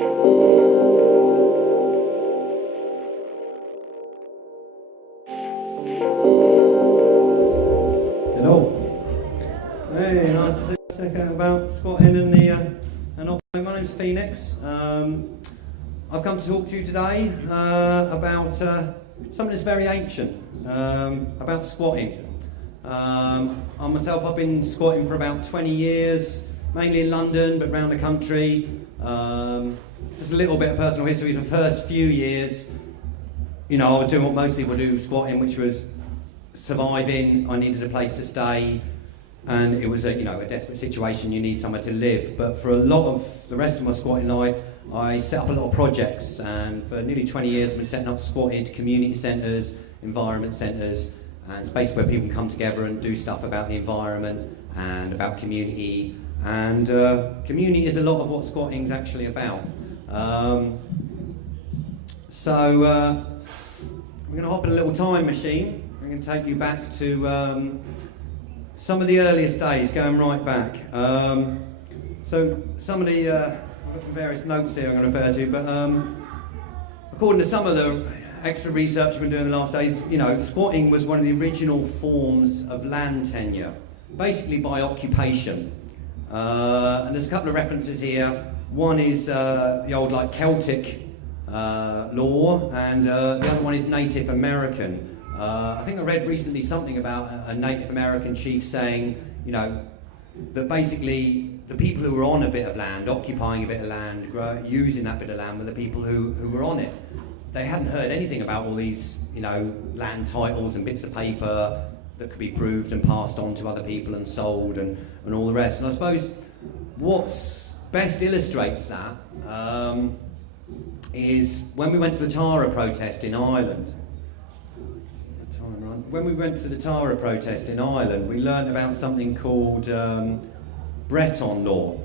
Hey, nice to check out about squatting and my name's Pheonixs. I've come to talk to you today about something that's very ancient, about squatting. I myself, I've been squatting for about 20 years, mainly in London, but around the country. Just a little bit of personal history. The first few years, I was doing what most people do, squatting, which was surviving. I needed a place to stay. And it was a desperate situation. You need somewhere to live. But for a lot of the rest of my squatting life, I set up a lot of projects, and for nearly 20 years I've been setting up squatted community centres, environment centres, and spaces where people can come together and do stuff about the environment and about community. And community is a lot of what squatting is actually about. So we're going to hop in a little time machine. We're going to take you back to some of the earliest days, going right back. So some of the, I've got some various notes here I'm going to refer to, but according to some of the extra research we've been doing in the last days, squatting was one of the original forms of land tenure, basically by occupation. And there's a couple of references here. One is the old Celtic law, and the other one is Native American. I think I read recently something about a Native American chief saying, that basically the people who were on a bit of land, occupying a bit of land, using that bit of land, were the people who were on it. They hadn't heard anything about all these, land titles and bits of paper that could be proved and passed on to other people and sold and all the rest. And I suppose what's best illustrates that is when we went to the Tara protest in Ireland. When we went to the Tara protest in Ireland, we learned about something called Breton law.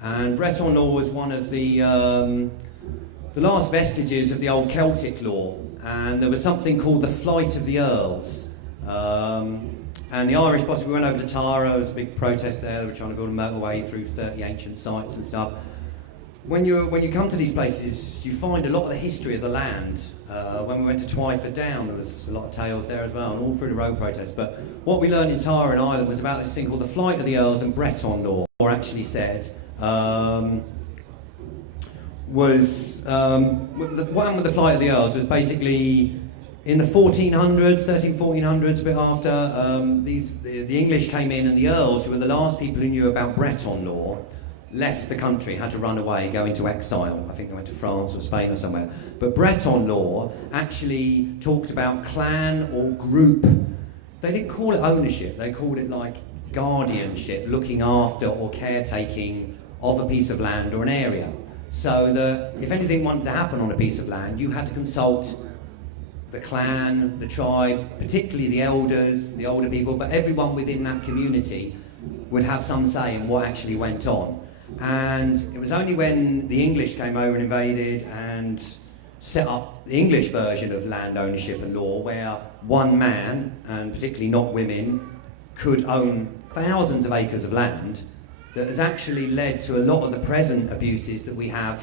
And Breton law was one of the last vestiges of the old Celtic law. And there was something called the Flight of the Earls. And the Irish possibly went over to Tara. There was a big protest there. They were trying to build a motorway through 30 ancient sites and stuff. When you come to these places, you find a lot of the history of the land. When we went to Twyford Down, there was a lot of tales there as well, and all through the road protests. But what we learned in Tara in Ireland was about this thing called the Flight of the Earls and Breton law, or actually said, was the one with the Flight of the Earls was basically in the 1400s, 1400s, a bit after, the English came in, and the Earls, who were the last people who knew about Breton law, left the country, had to run away, go into exile. I think they went to France or Spain or somewhere. But Breton law actually talked about clan or group. They didn't call it ownership, they called it guardianship, looking after or caretaking of a piece of land or an area. So that if anything wanted to happen on a piece of land, you had to consult the clan, the tribe, particularly the elders, the older people, but everyone within that community would have some say in what actually went on. And it was only when the English came over and invaded and set up the English version of land ownership and law, where one man, and particularly not women, could own thousands of acres of land, that has actually led to a lot of the present abuses that we have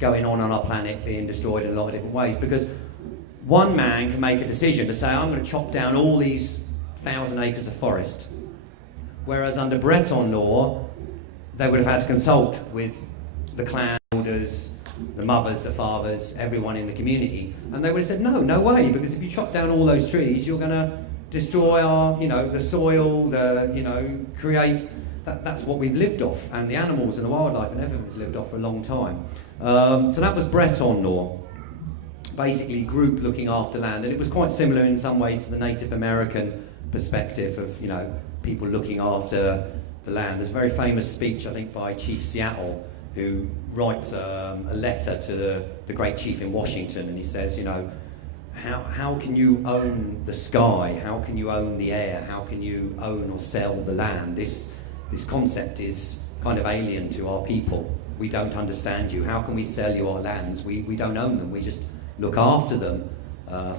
going on our planet being destroyed in a lot of different ways. Because one man can make a decision to say, I'm going to chop down all these 1,000 acres of forest. Whereas under Breton law, they would have had to consult with the clan elders, the mothers, the fathers, everyone in the community, and they would have said, no way, because if you chop down all those trees, you're going to destroy our, the soil, create, that's what we've lived off, and the animals and the wildlife and everything's lived off for a long time. So that was Breton law, basically group looking after land, and it was quite similar in some ways to the Native American perspective of, people looking after the land. There's a very famous speech, I think, by Chief Seattle, who writes a letter to the great chief in Washington, and he says, how can you own the sky? How can you own the air? How can you own or sell the land? This concept is kind of alien to our people. We don't understand you. How can we sell you our lands? We don't own them. We just look after them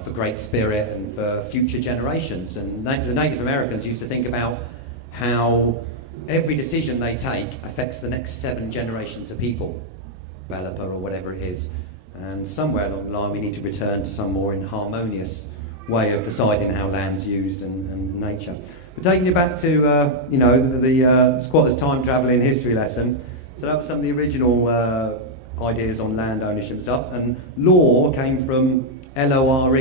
for great spirit and for future generations. And the Native Americans used to think about how every decision they take affects the next 7 generations of people. developer or whatever it is. And somewhere along the line we need to return to some more harmonious way of deciding how land's used and nature. But taking you back to the squatters' time travelling history lesson, so that was some of the original ideas on land ownership and stuff. And law came from LORE,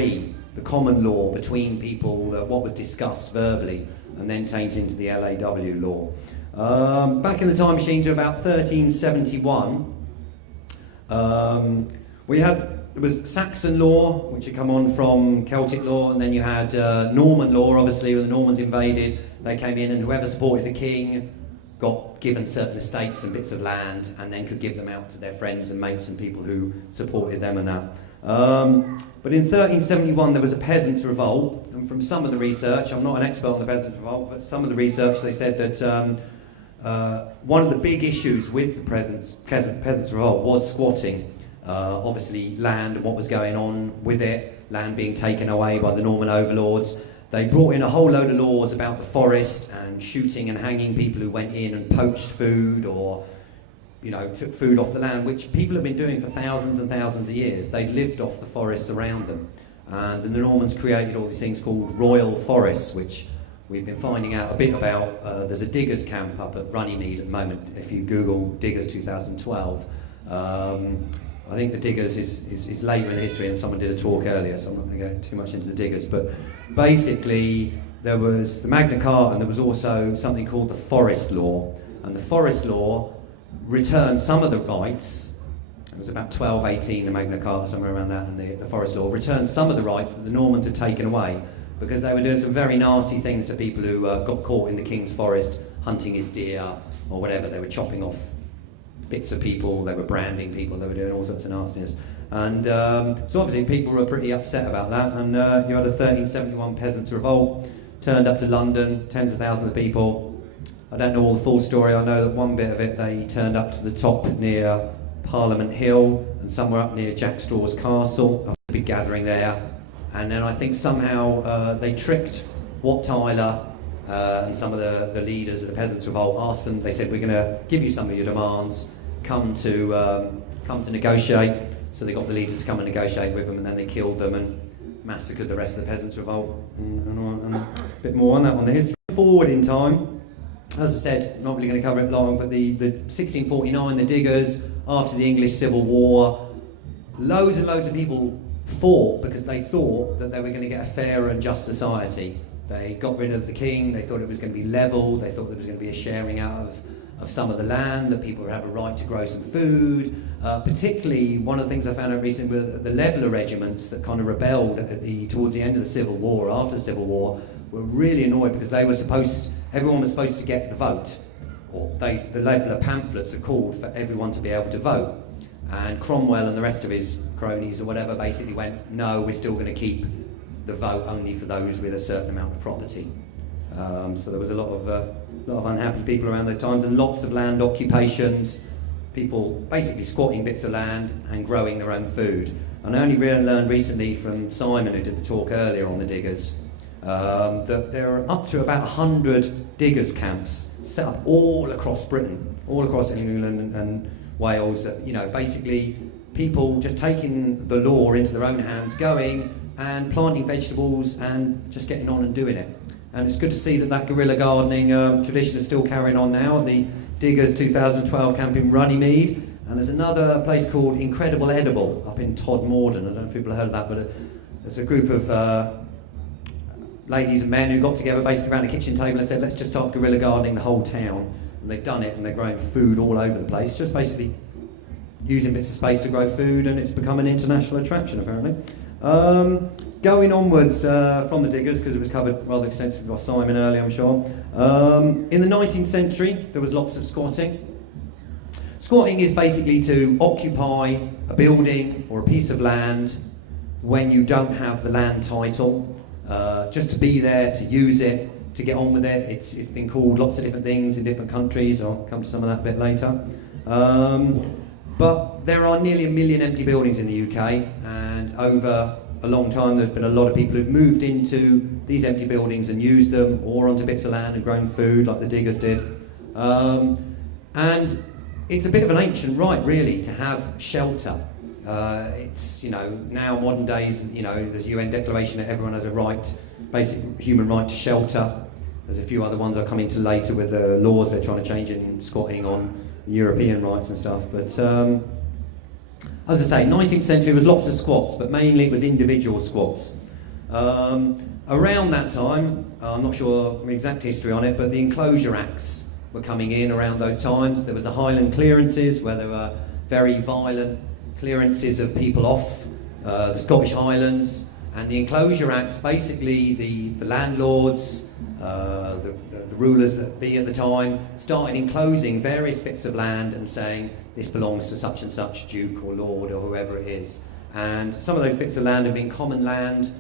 the common law between people, what was discussed verbally, and then changed into the LAW law. Back in the time machine to about 1371, there was Saxon law, which had come on from Celtic law, and then you had Norman law, obviously, when the Normans invaded, they came in, and whoever supported the king got given certain estates and bits of land, and then could give them out to their friends and mates and people who supported them and that. But in 1371 there was a Peasants' Revolt, and from some of the research, I'm not an expert on the Peasants' Revolt, but some of the research they said that one of the big issues with the Peasants' Revolt was squatting. Obviously land and what was going on with it, land being taken away by the Norman overlords. They brought in a whole load of laws about the forest and shooting and hanging people who went in and poached food or took food off the land, which people have been doing for thousands and thousands of years. They'd lived off the forests around them. And then the Normans created all these things called royal forests, which we've been finding out a bit about. There's a diggers camp up at Runnymede at the moment. If you Google Diggers 2012, I think the Diggers is later in history, and someone did a talk earlier, so I'm not going to go too much into the Diggers. But basically, there was the Magna Carta, and there was also something called the Forest Law. And the Forest Law returned some of the rights. It was about 1218, the Magna Carta, somewhere around that, and the Forest Law returned some of the rights that the Normans had taken away, because they were doing some very nasty things to people who got caught in the King's Forest hunting his deer or whatever. They were chopping off bits of people, they were branding people, they were doing all sorts of nastiness. And so obviously people were pretty upset about that, and you had a 1371 Peasants' Revolt, turned up to London, tens of thousands of people. I don't know all the full story. I know that one bit of it, they turned up to the top near Parliament Hill and somewhere up near Jack Straw's castle, a big gathering there. And then I think somehow they tricked Wat Tyler and some of the leaders of the Peasants' Revolt, asked them, they said, we're going to give you some of your demands, come to negotiate. So they got the leaders to come and negotiate with them, and then they killed them and massacred the rest of the Peasants' Revolt, and a bit more on that one. The history forward in time, as I said, not really going to cover it long, but the 1649, the Diggers, after the English Civil War, loads and loads of people fought because they thought that they were going to get a fairer and just society. They got rid of the king, they thought it was going to be level, they thought there was going to be a sharing out of some of the land, that people would have a right to grow some food. Particularly, one of the things I found out recently were the leveller regiments that kind of rebelled towards the end of the Civil War, after the Civil War, were really annoyed because everyone was supposed to get the vote. Or the leveller pamphlets are called for everyone to be able to vote. And Cromwell and the rest of his cronies or whatever basically went, no, we're still going to keep the vote only for those with a certain amount of property. So there was a lot of unhappy people around those times, and lots of land occupations, people basically squatting bits of land and growing their own food. And I only learned recently from Simon, who did the talk earlier on the Diggers, that there are up to about 100 diggers camps set up all across Britain, all across England and Wales. Basically people just taking the law into their own hands, going and planting vegetables and just getting on and doing it. And it's good to see that guerrilla gardening tradition is still carrying on now at the Diggers 2012 camp in Runnymede. And there's another place called Incredible Edible up in Todmorden. I don't know if people have heard of that, but there's a group of ladies and men who got together basically around a kitchen table and said, let's just start guerrilla gardening the whole town. And they've done it, and they're growing food all over the place, just basically using bits of space to grow food, and it's become an international attraction apparently. Going onwards from the Diggers, because it was covered rather extensively by Simon earlier, I'm sure. In the 19th century, there was lots of squatting. Squatting is basically to occupy a building or a piece of land when you don't have the land title, just to be there, to use it, to get on with it. It's been called lots of different things in different countries. I'll come to some of that a bit later. But there are nearly 1 million empty buildings in the UK, and over a long time there's been a lot of people who've moved into these empty buildings and used them, or onto bits of land and grown food like the Diggers did. And it's a bit of an ancient right, really, to have shelter. It's, you know, now modern days, you know, there's UN declaration that everyone has a right, basic human right to shelter. There's a few other ones I'll come into later with the laws they're trying to change in squatting on European rights and stuff. But as I say, 19th century was lots of squats, but mainly it was individual squats. Around that time, I'm not sure the exact history on it, but the Enclosure Acts were coming in around those times. There was the Highland clearances, where there were very violent clearances of people off the Scottish Highlands, and the Enclosure Acts, basically the landlords, the rulers that be at the time, started enclosing various bits of land and saying this belongs to such and such duke or lord or whoever it is. And some of those bits of land have been common land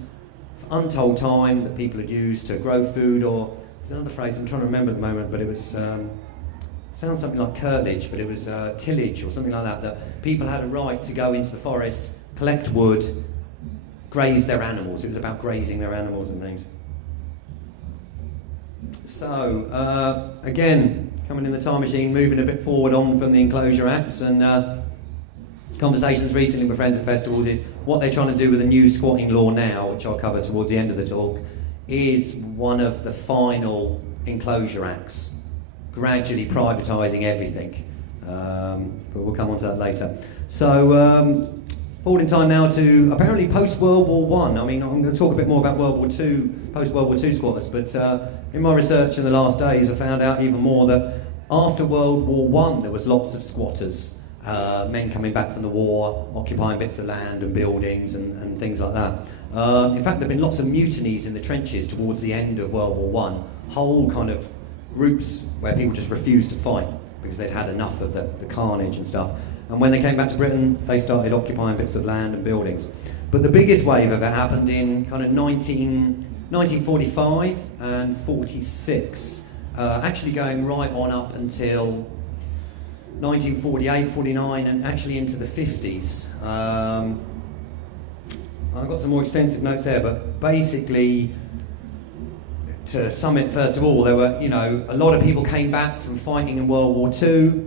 for untold time that people had used to grow food, or there's another phrase I'm trying to remember at the moment, but it was sounds something like curtilage, but it was tillage or something like that, that people had a right to go into the forest, collect wood, graze their animals. It was about grazing their animals and things. So, again, coming in the time machine, moving a bit forward on from the Enclosure Acts, and conversations recently with friends at festivals is what they're trying to do with the new squatting law now, which I'll cover towards the end of the talk, is one of the final Enclosure Acts, gradually privatising everything. But we'll come on to that later. So, forward in time now to apparently post-World War One. I mean, I'm going to talk a bit more about World War Two, post-World War Two squatters, but in my research in the last days, I found out even more that after World War One, there was lots of squatters, men coming back from the war, occupying bits of land and buildings and things like that. In fact, there have been lots of mutinies in the trenches towards the end of World War One, whole kind of groups where people just refused to fight because they'd had enough of the carnage and stuff. And when they came back to Britain, they started occupying bits of land and buildings. But the biggest wave of it happened in kind of 1945 and 46, actually going right on up until 1948, 49, and actually into the 50s. I've got some more extensive notes there, but basically, to sum it first of all, there were, you know, a lot of people came back from fighting in World War II.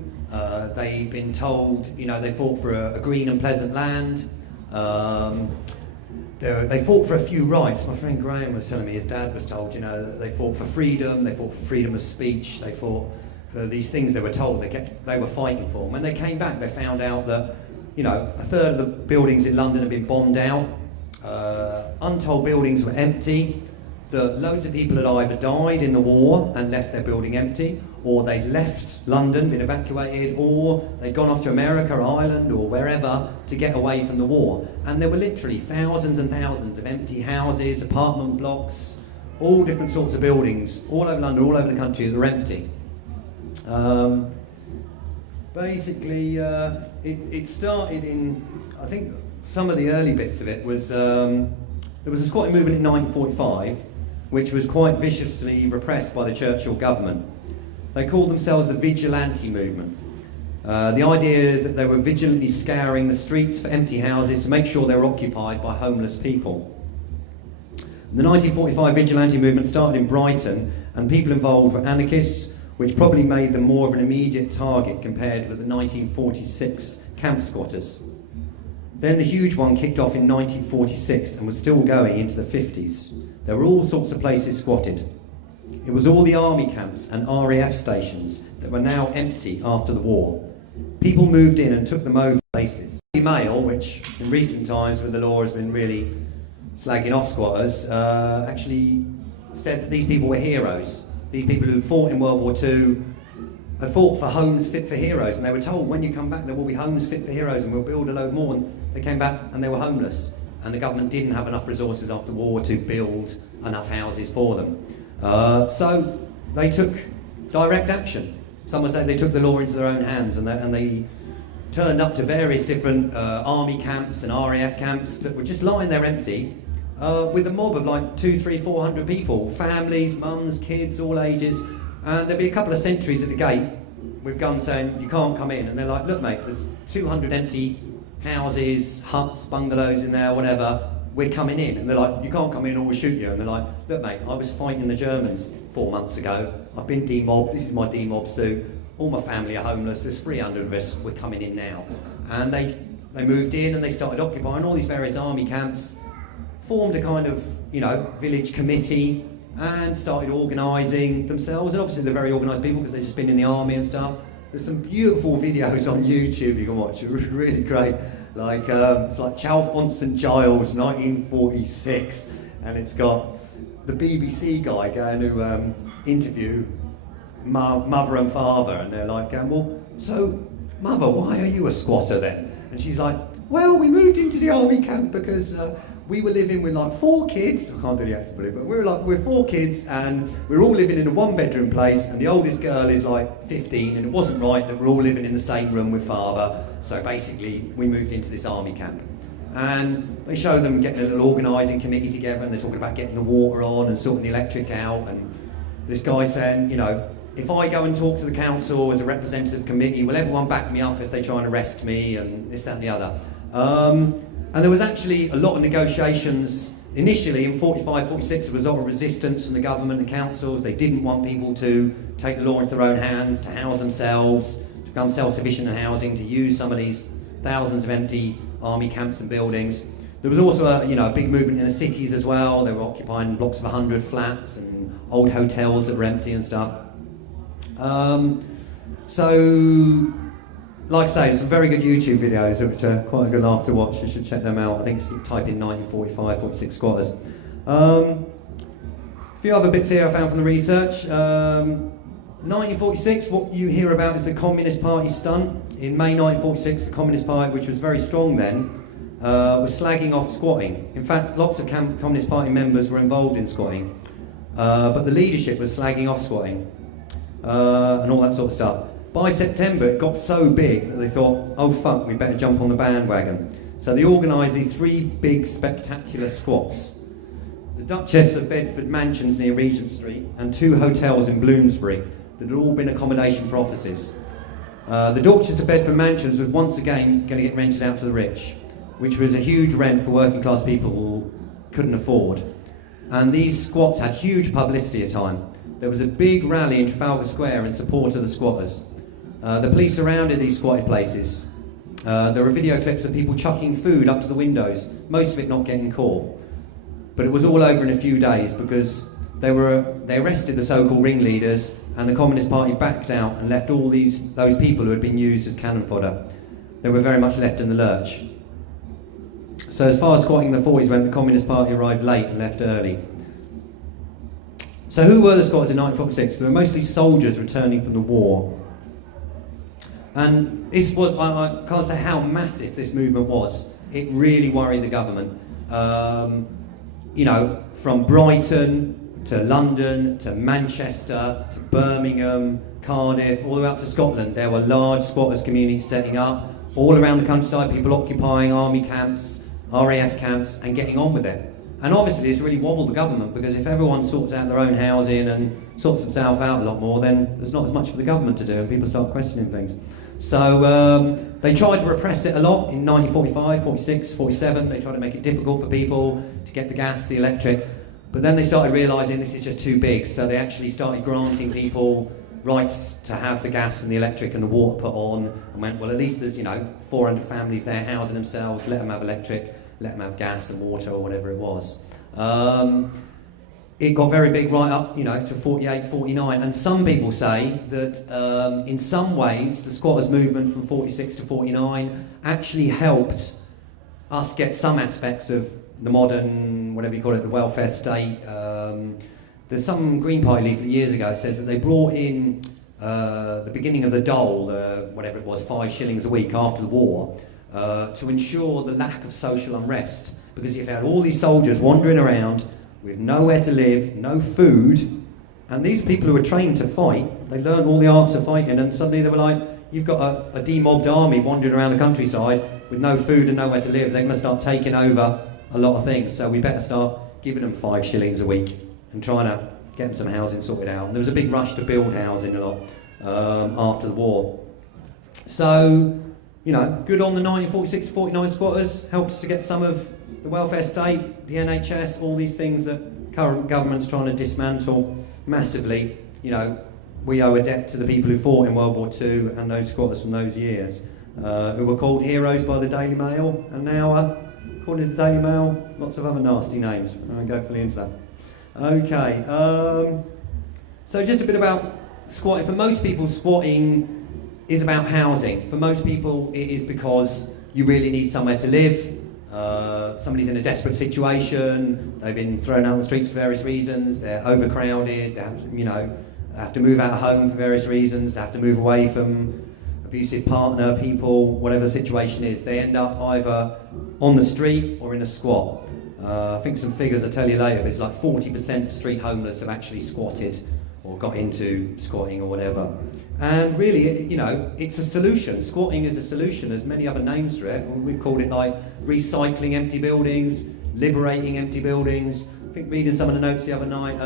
They'd been told, you know, they fought for a green and pleasant land. They fought for a few rights. My friend Graham was telling me his dad was told, you know, that they fought for freedom, they fought for freedom of speech, they fought for these things they were told they were fighting for. When they came back, they found out that, you know, a third of the buildings in London had been bombed out. Untold buildings were empty. That loads of people had either died in the war and left their building empty, or they'd left London, been evacuated, or they'd gone off to America or Ireland or wherever to get away from the war. And there were literally thousands and thousands of empty houses, apartment blocks, all different sorts of buildings, all over London, all over the country that were empty. Basically, it started in, I think some of the early bits of it was, there was a squatting movement in 1945, which was quite viciously repressed by the Churchill government. They called themselves the vigilante movement. The idea that they were vigilantly scouring the streets for empty houses to make sure they were occupied by homeless people. The 1945 vigilante movement started in Brighton, and people involved were anarchists, which probably made them more of an immediate target compared with the 1946 camp squatters. Then the huge one kicked off in 1946 and was still going into the 50s. There were all sorts of places squatted. It was all the army camps and RAF stations that were now empty after the war. People moved in and took them over places. The Mail, which in recent times with the law has been really slagging off squatters, actually said that these people were heroes. These people who fought in World War II had fought for homes fit for heroes, and they were told, when you come back there will be homes fit for heroes and we'll build a load more. And they came back and they were homeless, and the government didn't have enough resources after the war to build enough houses for them. So they took direct action. Some would say they took the law into their own hands, and they turned up to various different army camps and RAF camps that were just lying there empty, with a mob of like 200, 300, 400 people, families, mums, kids, all ages, and there'd be a couple of sentries at the gate with guns saying, you can't come in, and they're like, look mate, there's 200 empty houses, huts, bungalows in there, whatever, we're coming in. And they're like, you can't come in or we'll shoot you. And they're like, look mate, I was fighting the Germans 4 months ago, I've been demobbed, this is my demob suit, all my family are homeless, there's 300 of us, we're coming in now. And they moved in and they started occupying all these various army camps, formed a kind of, village committee, and started organising themselves. And obviously they're very organised people because they've just been in the army and stuff. There's some beautiful videos on YouTube you can watch, it's really great. It's like Chalfont St Giles, 1946, and it's got the BBC guy going to interview mother and father, and they're like, well, so mother, why are you a squatter then? And she's like, well, we moved into the army camp because we were living with like 4 kids. I can't do the accent, but we're 4 kids, and we're all living in a 1-bedroom place, and the oldest girl is like 15, and it wasn't right that we're all living in the same room with father. So basically, we moved into this army camp. And they show them getting a little organising committee together, and they're talking about getting the water on and sorting the electric out. And this guy saying, if I go and talk to the council as a representative committee, will everyone back me up if they try and arrest me, and this, that and the other. And there was actually a lot of negotiations initially in 45, 46. There was a lot of resistance from the government and councils. They didn't want people to take the law into their own hands, to house themselves, to become self-sufficient in housing, to use some of these thousands of empty army camps and buildings. There was also a big movement in the cities as well. They were occupying blocks of 100 flats and old hotels that were empty and stuff. Like I say, there's some very good YouTube videos which are quite a good laugh to watch. You should check them out. I think it's type in 1945, 46 squatters. A few other bits here I found from the research. 1946, what you hear about is the Communist Party stunt. In May 1946, the Communist Party, which was very strong then, was slagging off squatting. In fact, lots of Communist Party members were involved in squatting, but the leadership was slagging off squatting and all that sort of stuff. By September, it got so big that they thought, oh fuck, we better jump on the bandwagon. So they organised these 3 big spectacular squats. The Duchess of Bedford mansions near Regent Street and 2 hotels in Bloomsbury that had all been accommodation for offices. The Duchess of Bedford mansions was once again going to get rented out to the rich, which was a huge rent for working class people who couldn't afford. And these squats had huge publicity at the time. There was a big rally in Trafalgar Square in support of the squatters. The police surrounded these squatted places. There were video clips of people chucking food up to the windows, most of it not getting caught. But it was all over in a few days because they arrested the so-called ringleaders, and the Communist Party backed out and left all those people who had been used as cannon fodder. They were very much left in the lurch. So as far as squatting in the 40s went, the Communist Party arrived late and left early. So who were the squatters in 1946? They were mostly soldiers returning from the war. And this was, I can't say how massive this movement was. It really worried the government. From Brighton to London to Manchester to Birmingham, Cardiff, all the way up to Scotland, there were large squatters communities setting up. All around the countryside, people occupying army camps, RAF camps, and getting on with it. And obviously this really wobbled the government, because if everyone sorts out their own housing and sorts themselves out a lot more, then there's not as much for the government to do, and people start questioning things. So they tried to repress it a lot in 1945, 46, 47. They tried to make it difficult for people to get the gas, the electric. But then they started realising this is just too big, so they actually started granting people rights to have the gas and the electric and the water put on, and went, well, at least there's 400 families there housing themselves, let them have electric, let them have gas and water or whatever it was. It got very big right up, to 48, 49, and some people say that in some ways the squatters movement from 46 to 49 actually helped us get some aspects of the modern, whatever you call it, the welfare state. There's some Green Party leaflet years ago that says that they brought in the beginning of the dole, whatever it was, 5 shillings a week after the war, to ensure the lack of social unrest. Because if you had all these soldiers wandering around with nowhere to live, no food, and these people who were trained to fight, they learned all the arts of fighting, and suddenly they were like, you've got a demobbed army wandering around the countryside with no food and nowhere to live. They're going to start taking over a lot of things, so we better start giving them 5 shillings a week and trying to get them some housing sorted out. And there was a big rush to build housing a lot after the war. So, good on the 1946-49 squatters, helped us to get some of the welfare state, the NHS, all these things that current government's trying to dismantle massively. we owe a debt to the people who fought in World War II and those squatters from those years, who were called heroes by the Daily Mail, and now, according to the Daily Mail, lots of other nasty names. I won't go fully into that. Okay, so just a bit about squatting. For most people, squatting is about housing. For most people, it is because you really need somewhere to live. Somebody's in a desperate situation, they've been thrown out on the streets for various reasons, they're overcrowded, they have to move out of home for various reasons, they have to move away from abusive partner, people, whatever the situation is. They end up either on the street or in a squat. I think some figures I'll tell you later, but it's like 40% of street homeless have actually squatted or got into squatting or whatever. And really, it's a solution. Squatting is a solution. There's many other names for it. We've called it like recycling empty buildings, liberating empty buildings. I think reading some of the notes the other night,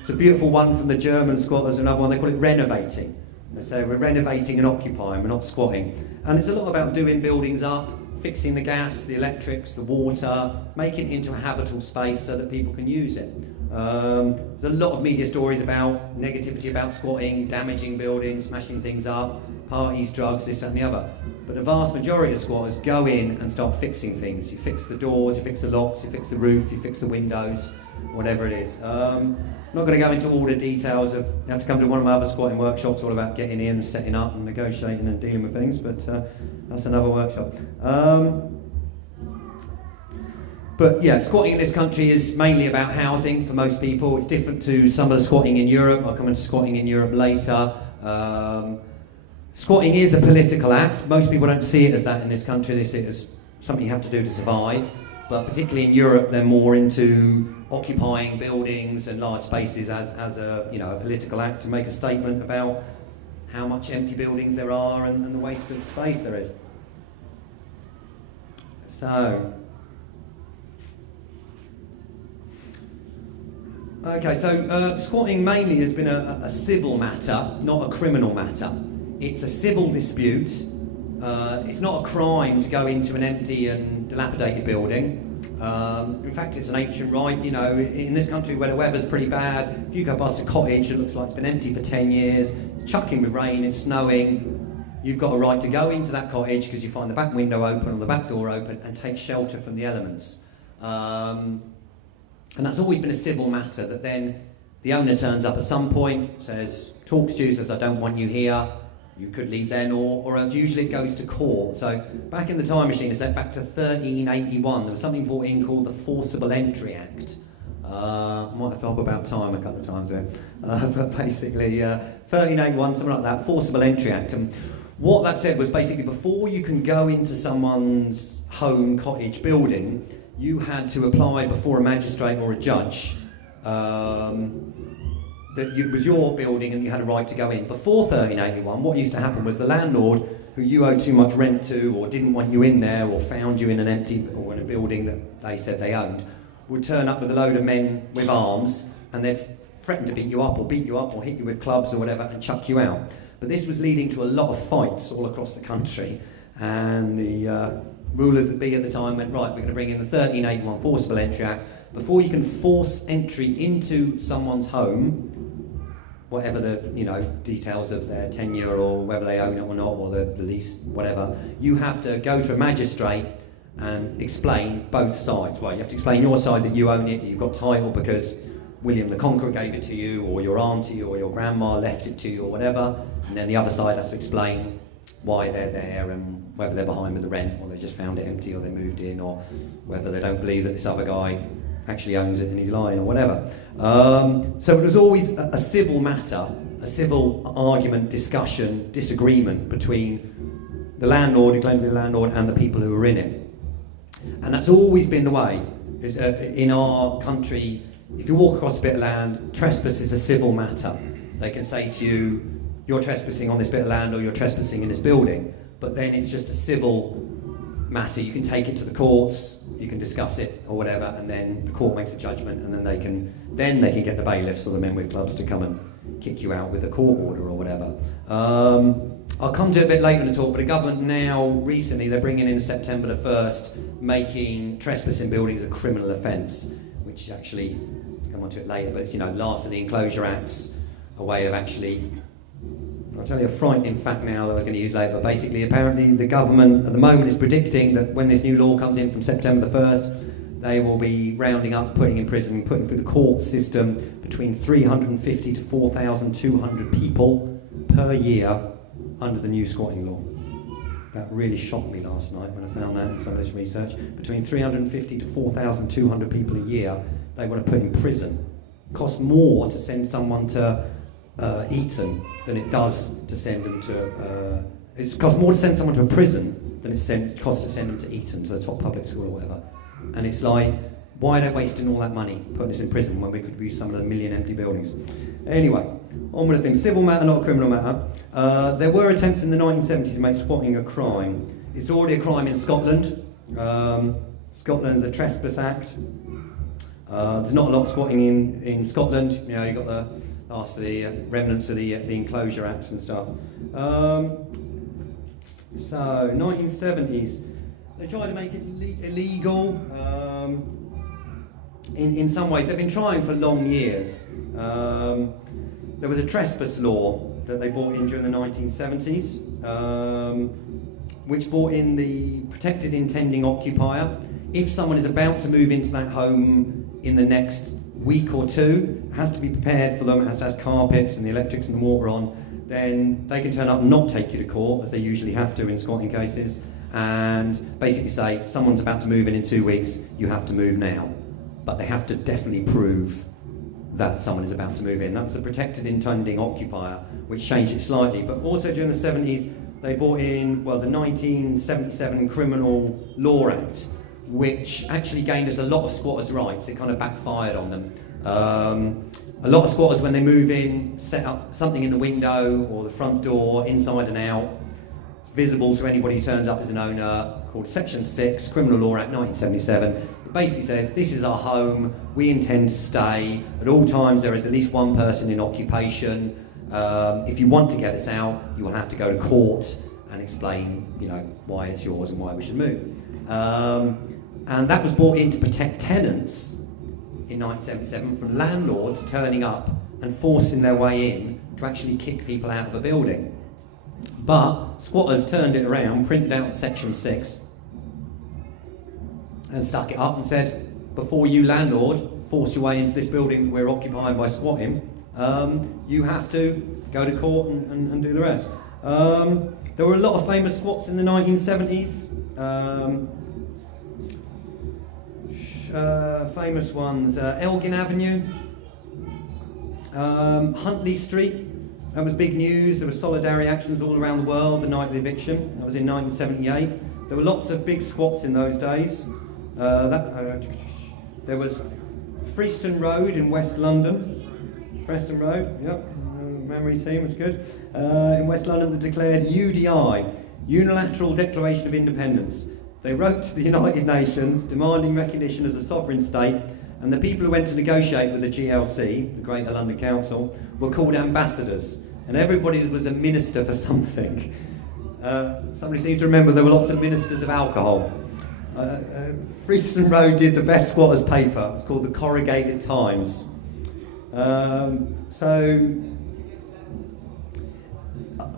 it's a beautiful one from the German squatters, another one, they call it renovating. They say we're renovating and occupying, we're not squatting. And it's a lot about doing buildings up, fixing the gas, the electrics, the water, making it into a habitable space so that people can use it. There's a lot of media stories about negativity about squatting, damaging buildings, smashing things up, parties, drugs, this, that and the other. But the vast majority of squatters go in and start fixing things. You fix the doors, you fix the locks, you fix the roof, you fix the windows, whatever it is. I'm not going to go into all the details of, you have to come to one of my other squatting workshops all about getting in, setting up and negotiating and dealing with things, but that's another workshop. But yeah, squatting in this country is mainly about housing for most people. It's different to some of the squatting in Europe. I'll come into squatting in Europe later. Squatting is a political act. Most people don't see it as that in this country. They see it as something you have to do to survive. But particularly in Europe, they're more into occupying buildings and large spaces as a political act to make a statement about how much empty buildings there are and the waste of space there is. So. Okay, so squatting mainly has been a civil matter, not a criminal matter. It's a civil dispute. It's not a crime to go into an empty and dilapidated building. In fact, it's an ancient right. In this country where the weather's pretty bad, if you go past a cottage that looks like it's been empty for 10 years, it's chucking with rain, it's snowing, you've got a right to go into that cottage because you find the back window open or the back door open and take shelter from the elements. And that's always been a civil matter, that then the owner turns up at some point, talks to you, says, I don't want you here, you could leave then, or usually it goes to court. So back in the time machine, it's back to 1381, there was something brought in called the Forcible Entry Act. I might have to hop about time a couple of times there. But basically, 1381, something like that, Forcible Entry Act. And what that said was basically before you can go into someone's home, cottage, building, you had to apply before a magistrate or a judge that it was your building and you had a right to go in. Before 1381, what used to happen was the landlord, who you owed too much rent to or didn't want you in there or found you in an empty or in a building that they said they owned, would turn up with a load of men with arms and they'd threaten to beat you up or hit you with clubs or whatever and chuck you out. But this was leading to a lot of fights all across the country, and the rulers that be at the time went, right, we're going to bring in the 1381 Forcible Entry Act. Before you can force entry into someone's home, whatever the details of their tenure or whether they own it or not, or the lease, whatever, you have to go to a magistrate and explain both sides. Well, you have to explain your side, that you own it, that you've got title because William the Conqueror gave it to you, or your auntie or your grandma left it to you, or whatever. And then the other side has to explain why they're there and whether they're behind with the rent, or they just found it empty, or they moved in, or whether they don't believe that this other guy actually owns it and he's lying, or whatever. So it was always a civil matter, a civil argument, discussion, disagreement between the landlord, who claimed to be the landlord, and the people who were in it. And that's always been the way. In our country, if you walk across a bit of land, trespass is a civil matter. They can say to you, you're trespassing on this bit of land, or you're trespassing in this building. But then it's just a civil matter. You can take it to the courts, you can discuss it or whatever, and then the court makes a judgment, and then they can get the bailiffs or the men with clubs to come and kick you out with a court order or whatever. I'll come to it a bit later in the talk, but the government now, recently, they're bringing in September the 1st, making trespassing buildings a criminal offence, which is actually, I'll come on to it later, but it's, last of the Enclosure Acts, a way of actually tell you a frightening fact now that I was going to use later, but basically, apparently, the government at the moment is predicting that when this new law comes in from September the 1st, they will be rounding up, putting in prison, putting through the court system between 350 to 4,200 people per year under the new squatting law. That really shocked me last night when I found that in some of this research. Between 350 to 4,200 people a year they want to put in prison. It costs more to send someone to Eton than it does to send them to... it costs more to send someone to a prison than it costs to send them to Eton, to the top public school or whatever. And it's like, why are they wasting all that money putting us in prison when we could use some of the million empty buildings? Anyway, on with the thing. Civil matter, not a criminal matter. There were attempts in the 1970s to make squatting a crime. It's already a crime in Scotland. Scotland, the Trespass Act. There's not a lot of squatting in Scotland. You know, you've got the remnants of the Enclosure Acts and stuff. So, 1970s. They tried to make it illegal. In some ways, they've been trying for long years. There was a trespass law that they brought in during the 1970s, which brought in the protected intending occupier. If someone is about to move into that home in the next week or two, it has to be prepared for them, it has to have carpets and the electrics and the water on, then they can turn up and not take you to court, as they usually have to in squatting cases, and basically say, someone's about to move in 2 weeks, you have to move now. But they have to definitely prove that someone is about to move in. That was the protected intending occupier, which changed it slightly. But also during the 70s, they brought in, well, the 1977 Criminal Law Act, which actually gained us a lot of squatters' rights. It kind of backfired on them. A lot of squatters, when they move in, set up something in the window or the front door, inside and out, visible to anybody who turns up as an owner, called Section 6, Criminal Law Act 1977. It basically says, this is our home, we intend to stay. At all times there is at least one person in occupation. If you want to get us out, you will have to go to court and explain, you know, why it's yours and why we should move. And that was brought in to protect tenants in 1977 from landlords turning up and forcing their way in to actually kick people out of a building. But squatters turned it around, printed out Section 6 and stuck it up and said, before you landlord force your way into this building that we're occupying by squatting, you have to go to court and do the rest. There were a lot of famous squats in the 1970s. Famous ones, Elgin Avenue, Huntley Street. That was big news. There were solidarity actions all around the world the night of the eviction. That was in 1978. There were lots of big squats in those days. There was Freeston Road in West London. Preston Road, yep. Memory team was good. In West London, they declared UDI, Unilateral Declaration of Independence. They wrote to the United Nations demanding recognition as a sovereign state, and the people who went to negotiate with the GLC, the Greater London Council, were called ambassadors, and everybody was a minister for something. Somebody seems to remember there were lots of ministers of alcohol. Freeston Road did the best squatters paper. It was called the Corrugated Times.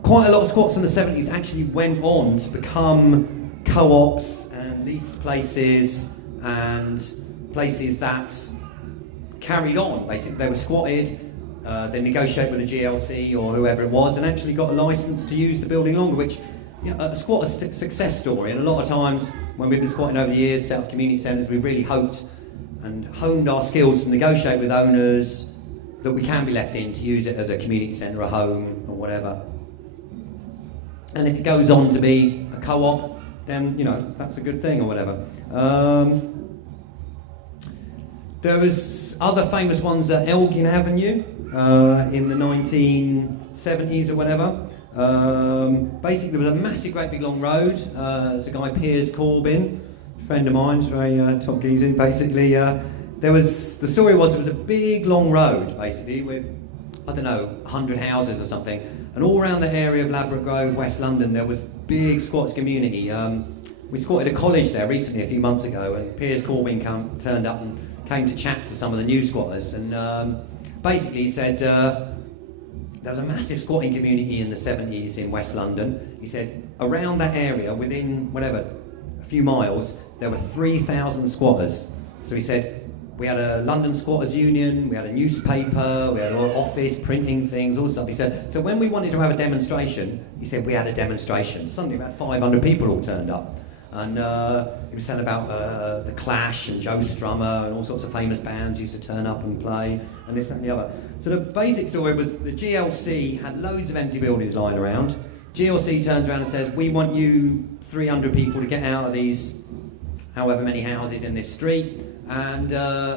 Quite a lot of squats in the 70s actually went on to become co-ops and leased places and places that carried on. Basically, they were squatted, they negotiated with the GLC or whoever it was and actually got a license to use the building longer, which, you know, a squatter's success story. And a lot of times when we've been squatting over the years, set up community centres, we've really hoped and honed our skills to negotiate with owners that we can be left in to use it as a community centre, a home or whatever. And if it goes on to be a co-op, then, you know, that's a good thing or whatever. There was other famous ones at Elgin Avenue in the 1970s or whatever. Basically, there was a massive, great big long road. There's a guy, Piers Corbyn, a friend of mine, very top geezer. Basically, the story was it was a big long road, basically, with, I don't know, 100 houses or something. And all around the area of Ladbroke Grove, West London, there was big squats community. We squatted a college there recently, a few months ago, and Piers Corbyn turned up and came to chat to some of the new squatters. And basically he said, there was a massive squatting community in the 70s in West London. He said around that area, within whatever, a few miles, there were 3,000 squatters. So he said, we had a London Squatters Union, we had a newspaper, we had an office printing things, all stuff. He said, so when we wanted to have a demonstration, he said we had a demonstration. Suddenly about 500 people all turned up. And he was telling about The Clash and Joe Strummer and all sorts of famous bands used to turn up and play, and this, that and the other. So the basic story was the GLC had loads of empty buildings lying around. GLC turns around and says, we want you 300 people to get out of these however many houses in this street. And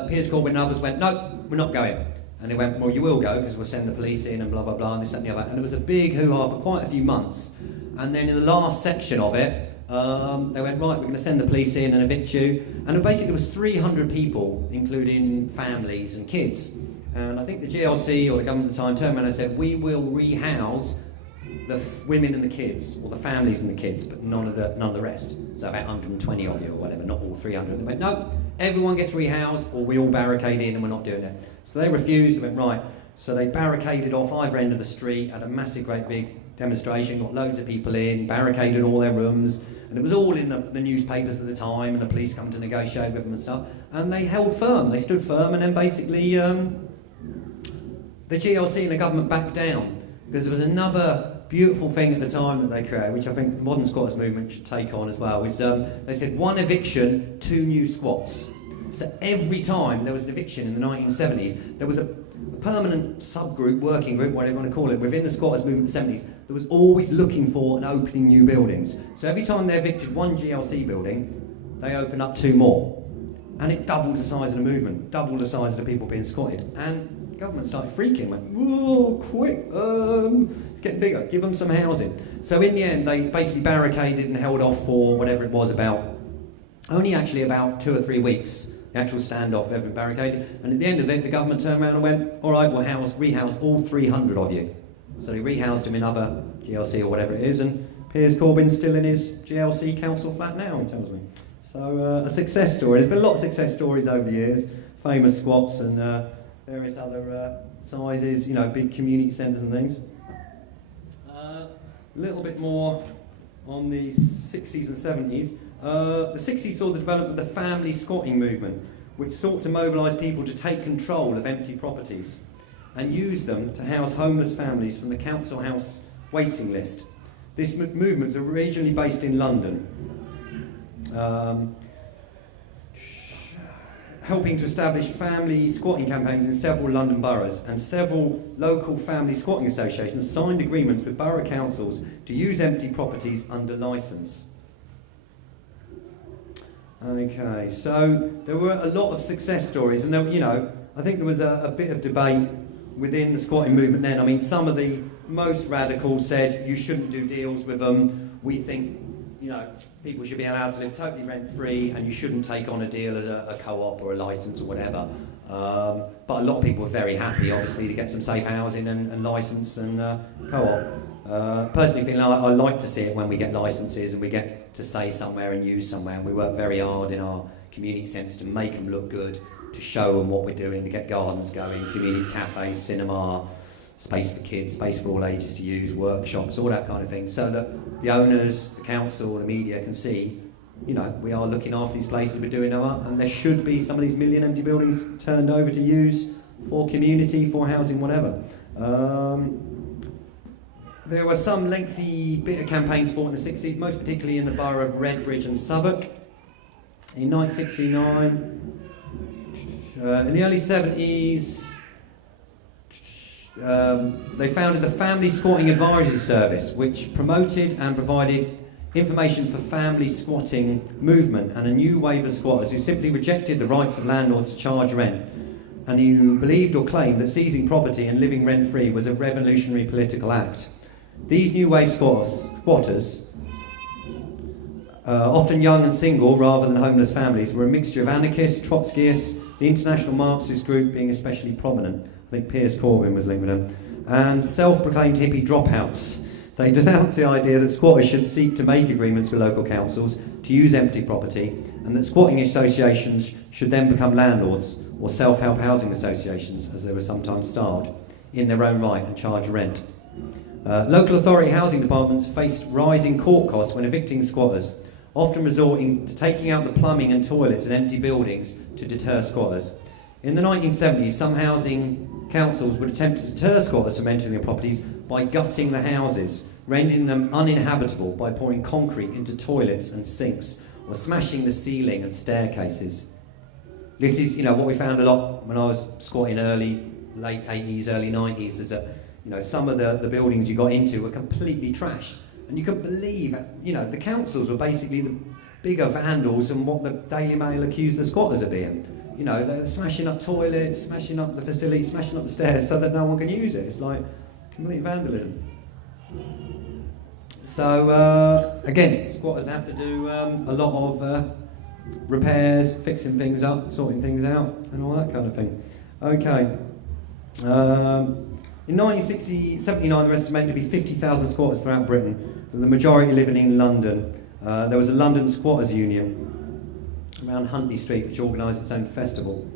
Piers Corbyn and others went, no, we're not going. And they went, well, you will go because we'll send the police in and blah, blah, blah, and this, that and the other. And there was a big hoo-ha for quite a few months. And then in the last section of it, they went, right, we're going to send the police in and evict you. And basically there was 300 people, including families and kids. And I think the GLC or the government at the time turned around and said, we will rehouse the women and the kids, or the families and the kids, but none of the rest. So about 120 of you or whatever, not all 300. They went, no, everyone gets rehoused or we all barricade in and we're not doing it. So they refused. They went, right. So they barricaded off either end of the street, had a massive, great big demonstration, got loads of people in, barricaded all their rooms, and it was all in the newspapers at the time, and the police come to negotiate with them and stuff. And they held firm. They stood firm, and then basically the GLC and the government backed down, because there was another beautiful thing at the time that they created, which I think the modern squatters movement should take on as well, is they said 1 eviction, 2 new squats. So every time there was an eviction in the 1970s, there was a permanent subgroup, working group, whatever you want to call it, within the squatters movement in the 70s, that was always looking for and opening new buildings. So every time they evicted 1 GLC building, they opened up 2 more. And it doubled the size of the movement, doubled the size of the people being squatted. And the government started freaking, went, whoa, quick, it's getting bigger, give them some housing. So in the end, they basically barricaded and held off for whatever it was, only actually about 2 or 3 weeks. The actual standoff, every barricade, and at the end of it, the government turned around and went, all right, we'll rehouse all 300 of you. So they rehoused him in other GLC or whatever it is, and Piers Corbyn's still in his GLC council flat now, he tells me. So a success story. There's been a lot of success stories over the years, famous squats and various other sizes, you know, big community centres and things. A little bit more on the 60s and 70s. The 60s saw the development of the family squatting movement, which sought to mobilise people to take control of empty properties and use them to house homeless families from the council house waiting list. This movement was originally based in London, helping to establish family squatting campaigns in several London boroughs, and several local family squatting associations signed agreements with borough councils to use empty properties under licence. Okay, so there were a lot of success stories, and there, you know, I think there was a bit of debate within the squatting movement then. I mean, some of the most radicals said you shouldn't do deals with them. We think, you know, people should be allowed to live totally rent-free, and you shouldn't take on a deal as a co-op or a licence or whatever. But a lot of people were very happy, obviously, to get some safe housing and licence and co-op. Personally, feeling I like to see it when we get licences and we get to stay somewhere and use somewhere, and we work very hard in our community centres to make them look good, to show them what we're doing, to get gardens going, community cafes, cinema, space for kids, space for all ages to use, workshops, all that kind of thing, so that the owners, the council, the media can see, you know, we are looking after these places, we're doing them, and there should be some of these million empty buildings turned over to use for community, for housing, whatever. There were some lengthy bit of campaigns fought in the 60s, most particularly in the borough of Redbridge and Southwark. In 1969, in the early 70s, they founded the Family Squatting Advisory Service, which promoted and provided information for family squatting movement and a new wave of squatters who simply rejected the rights of landlords to charge rent, and who believed or claimed that seizing property and living rent-free was a revolutionary political act. These new wave squatters, often young and single rather than homeless families, were a mixture of anarchists, Trotskyists, the international Marxist group being especially prominent. I think Piers Corbyn was linked with them, and self-proclaimed hippie dropouts. They denounced the idea that squatters should seek to make agreements with local councils to use empty property, and that squatting associations should then become landlords or self-help housing associations, as they were sometimes styled. in their own right and charge rent. Local authority housing departments faced rising court costs when evicting squatters, often resorting to taking out the plumbing and toilets in empty buildings to deter squatters. In the 1970s, some housing councils would attempt to deter squatters from entering their properties by gutting the houses, rendering them uninhabitable by pouring concrete into toilets and sinks, or smashing the ceiling and staircases. This is, what we found a lot when I was squatting late 80s, early 90s, is that, some of the buildings you got into were completely trashed. And you couldn't believe, the councils were basically the bigger vandals than what the Daily Mail accused the squatters of being. They're smashing up toilets, smashing up the facilities, smashing up the stairs so that no one can use it. It's like complete vandalism. So, again, squatters have to do a lot of repairs, fixing things up, sorting things out, and all that kind of thing. Okay. In 1979, there were estimated to be 50,000 squatters throughout Britain, with the majority living in London. There was a London Squatters Union around Huntley Street, which organised its own festival.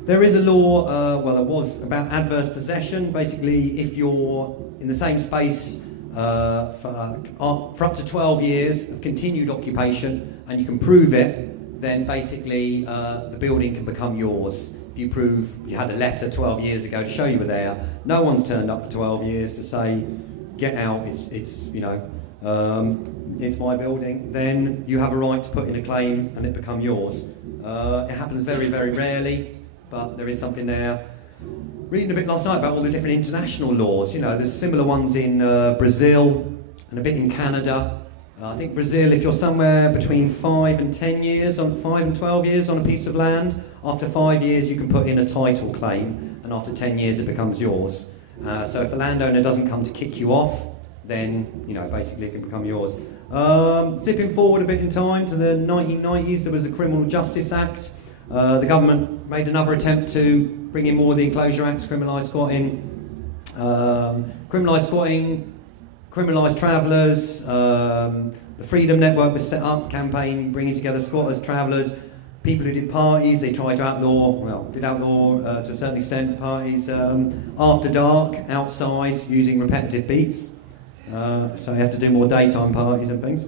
There is a law, there was, about adverse possession. Basically, if you're in the same space for up to 12 years of continued occupation and you can prove it, then basically the building can become yours. If you prove you had a letter 12 years ago to show you were there, no one's turned up for 12 years to say, get out, it's my building, then you have a right to put in a claim and it become yours. It happens very, very rarely, but there is something there. Reading a bit last night about all the different international laws, there's similar ones in Brazil and a bit in Canada. I think Brazil, if you're somewhere between 5 and 12 years on a piece of land, after 5 years you can put in a title claim, and after 10 years it becomes yours. So if the landowner doesn't come to kick you off, then basically it can become yours. Zipping forward a bit in time to the 1990s, there was a Criminal Justice Act. The government made another attempt to bring in more of the Enclosure Acts, criminalise squatting, criminalise travellers. The Freedom Network was set up, campaign bringing together squatters, travellers, people who did parties. They tried to outlaw to a certain extent parties after dark, outside, using repetitive beats. So you have to do more daytime parties and things.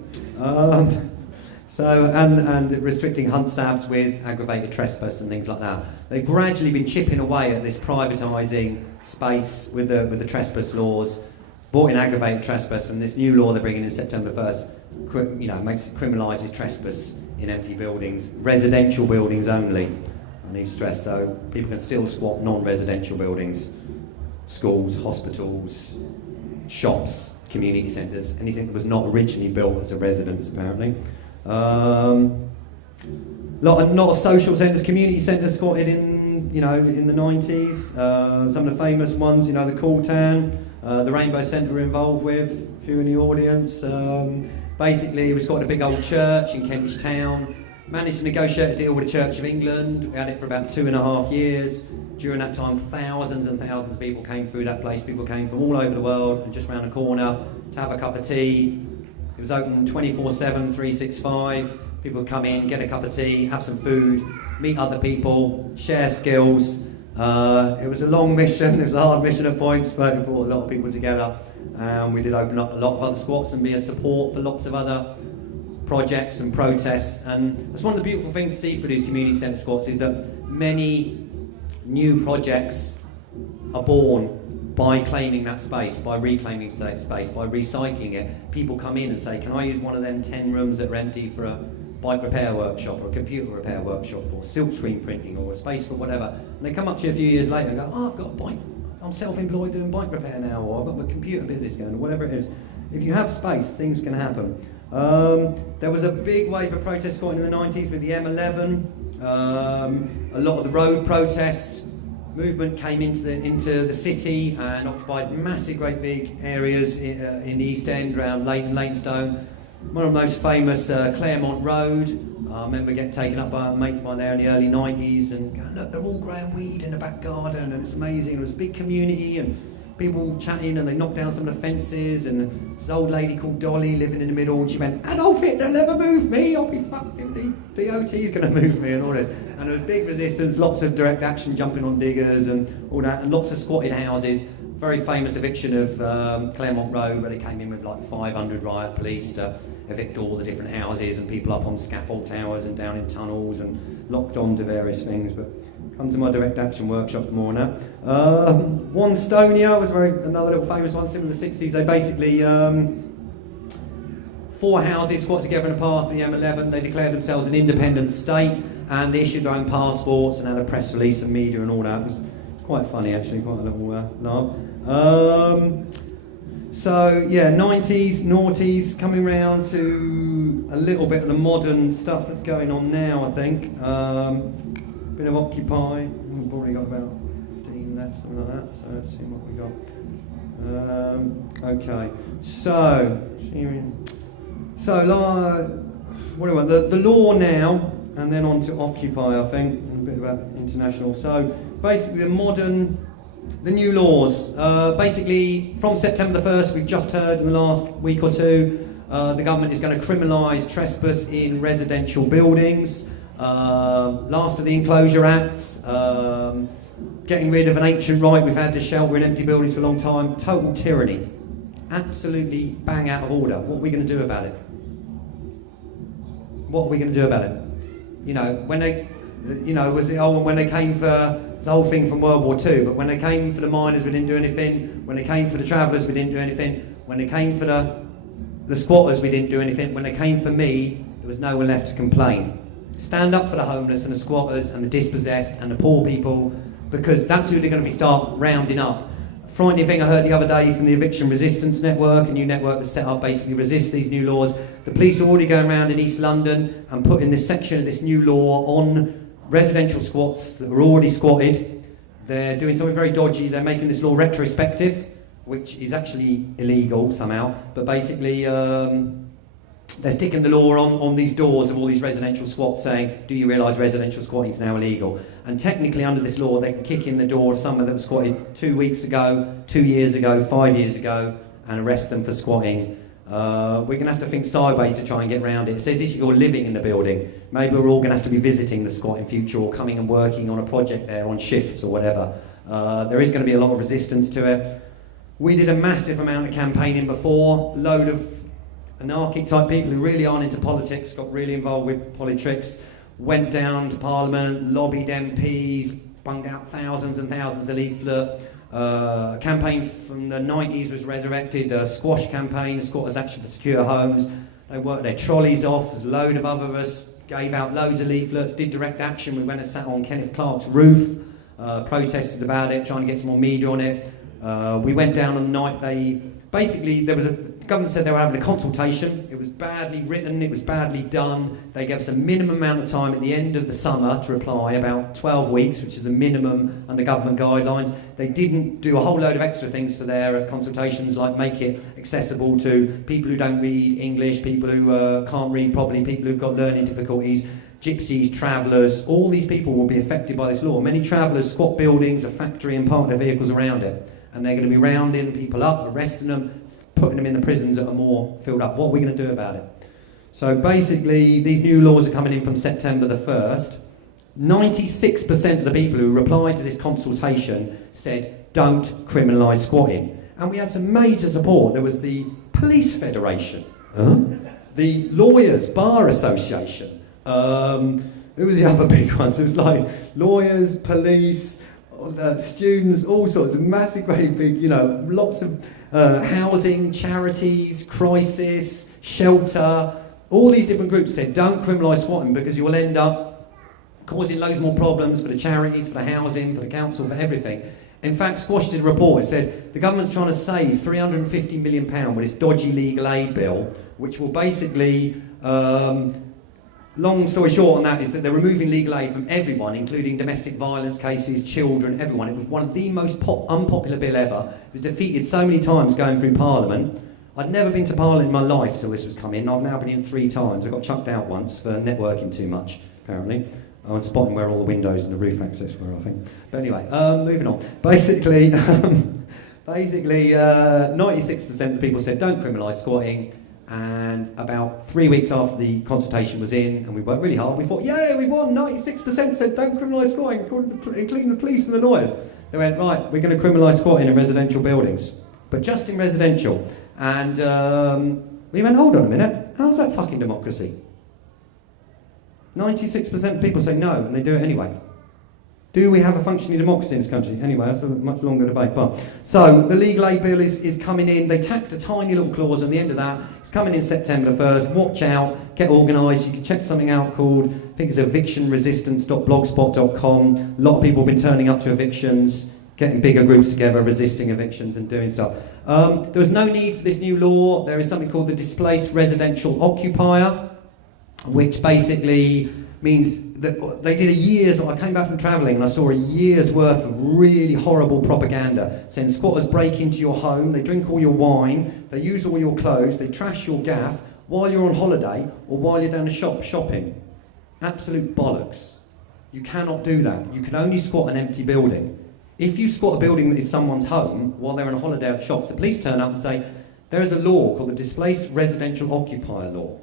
And restricting hunt sabs with aggravated trespass and things like that. They've gradually been chipping away at this privatising space with the trespass laws, brought in aggravated trespass, and this new law they're bringing in September 1st, criminalises trespass in empty buildings, residential buildings only. I need to stress, so people can still squat non-residential buildings, schools, hospitals, shops, community centres, anything that was not originally built as a residence, apparently. Lot of social centres, community centres squatted in the 90s. Some of the famous ones, the Cool Town, the Rainbow Centre we're involved with, a few in the audience. Basically, we squatted a big old church in Kentish Town. Managed to negotiate a deal with the Church of England. We had it for about 2.5 years. During that time, thousands and thousands of people came through that place. People came from all over the world and just round the corner to have a cup of tea. It was open 24/7, 365. People would come in, get a cup of tea, have some food, meet other people, share skills. It was a long mission. It was a hard mission at points, but it brought a lot of people together. We did open up a lot of other squats and be a support for lots of other projects and protests. And that's one of the beautiful things to see for these community centre squats, is that many new projects are born by claiming that space, by reclaiming that space, by recycling it. People come in and say, can I use one of them 10 rooms that are empty for a bike repair workshop or a computer repair workshop for silkscreen printing or a space for whatever. And they come up to you a few years later and go, I've got a bike, I'm self-employed doing bike repair now, or I've got my computer business going, or whatever it is. If you have space, things can happen. There was a big wave of protest squatting in the 90s with the M11. A lot of the road protests movement came into the city and occupied massive, great big areas in the East End, around Leytonstone. One of the most famous, Claremont Road. I remember getting taken up by a mate of mine there in the early 90s and going, look, they're all growing weed in the back garden and it's amazing. It was a big community and people chatting, and they knocked down some of the fences, and this old lady called Dolly living in the middle, and she went, Adolf Hitler never moved me, I'll be fucked if he DOT's going to move me and all this. And there was big resistance, lots of direct action jumping on diggers and all that, and lots of squatted houses. Very famous eviction of Claremont Road, where they came in with like 500 riot police to evict all the different houses and people up on scaffold towers and down in tunnels and locked on to various things. But come to my direct action workshop for more on that. Wanstonia was another little famous one, similar in the 60s. They basically, 4 houses squatted together in a path in the M11. They declared themselves an independent state and they issued their own passports and had a press release and media and all that. It was quite funny actually, quite a little laugh. So yeah, 90s, noughties, coming round to a little bit of the modern stuff that's going on now, I think. Bit of Occupy, we've already got about 15 left, something like that, so let's see what we got. Okay, so what do we want? The law now, and then on to Occupy, I think, and a bit about international. So basically the new laws. Basically, from September the 1st, we've just heard in the last week or two, the government is going to criminalise trespass in residential buildings. Last of the Enclosure Acts, getting rid of an ancient right we've had to shelter in empty buildings for a long time. Total tyranny. Absolutely bang out of order. What are we going to do about it? What are we going to do about it? You know, when they, when they came for the whole thing from World War II, but when they came for the miners, we didn't do anything. When they came for the travellers, we didn't do anything. When they came for the squatters, we didn't do anything. When they came for me, there was no one left to complain. Stand up for the homeless and the squatters and the dispossessed and the poor people, because that's who they're going to start rounding up. Frightening thing I heard the other day from the Eviction Resistance Network, a new network that's set up basically to resist these new laws. The police are already going around in East London and putting this section of this new law on residential squats that are already squatted. They're doing something very dodgy. They're making this law retrospective, which is actually illegal somehow, but basically they're sticking the law on these doors of all these residential squats saying, do you realise residential squatting is now illegal? And technically under this law they can kick in the door of someone that was squatted 2 weeks ago, 2 years ago, 5 years ago and arrest them for squatting. We're going to have to think sideways to try and get around it. It says if you're living in the building, maybe we're all going to have to be visiting the squat in future or coming and working on a project there on shifts or whatever. There is going to be a lot of resistance to it. We did a massive amount of campaigning before, a load of anarchic type people who really aren't into politics, got really involved with politics, went down to Parliament, lobbied MPs, bunged out thousands and thousands of leaflet. A campaign from the 90s was resurrected, a squash campaign, Squatters Action for Secure Homes. They worked their trolleys off, there's a load of other of us, gave out loads of leaflets, did direct action. We went and sat on Kenneth Clark's roof, protested about it, trying to get some more media on it. We went down on the night the government said they were having a consultation. It was badly written, it was badly done. They gave us a minimum amount of time at the end of the summer to reply, about 12 weeks, which is the minimum under government guidelines. They didn't do a whole load of extra things for their consultations, like make it accessible to people who don't read English, people who can't read properly, people who've got learning difficulties, gypsies, travellers. All these people will be affected by this law. Many travellers squat buildings, a factory and park their vehicles around it. And they're going to be rounding people up, arresting them, putting them in the prisons that are more filled up. What are we going to do about it? So basically, these new laws are coming in from September the 1st. 96% of the people who replied to this consultation said, don't criminalise squatting. And we had some major support. There was the Police Federation, the Lawyers Bar Association. Who was the other big ones? It was like lawyers, police, students, all sorts of massive, great big, lots of housing, charities, crisis, shelter. All these different groups said, don't criminalise squatting because you will end up causing loads more problems for the charities, for the housing, for the council, for everything. In fact, Squash did a report. It said the government's trying to save £350 million with this dodgy legal aid bill, which will basically, long story short on that, is that they're removing legal aid from everyone, including domestic violence cases, children, everyone. It was one of the most unpopular bill ever. It was defeated so many times going through Parliament. I'd never been to Parliament in my life till this was coming. I've now been in 3 times. I got chucked out once for networking too much, apparently. I was spotting where all the windows and the roof access were, I think. But anyway, moving on. Basically, 96% of the people said don't criminalise squatting. And about 3 weeks after the consultation was in, and we worked really hard, we thought, yeah, we won, 96% said don't criminalise squatting, including the police and the lawyers. They went, right, we're going to criminalise squatting in residential buildings, but just in residential. And we went, hold on a minute, how's that fucking democracy? 96% of people say no, and they do it anyway. Do we have a functioning democracy in this country? Anyway, that's a much longer debate. But so the legal aid bill is coming in. They tacked a tiny little clause on the end of that. It's coming in September 1st. Watch out, get organised. You can check something out called, I think it's evictionresistance.blogspot.com. A lot of people have been turning up to evictions, getting bigger groups together, resisting evictions and doing stuff. There was no need for this new law. There is something called the Displaced Residential Occupier, which basically means that they did a year's, I came back from travelling and I saw a year's worth of really horrible propaganda saying squatters break into your home, they drink all your wine, they use all your clothes, they trash your gaff while you're on holiday or while you're down the shop shopping. Absolute bollocks. You cannot do that. You can only squat an empty building. If you squat a building that is someone's home while they're on a holiday at shops, the police turn up and say, there is a law called the Displaced Residential Occupier Law.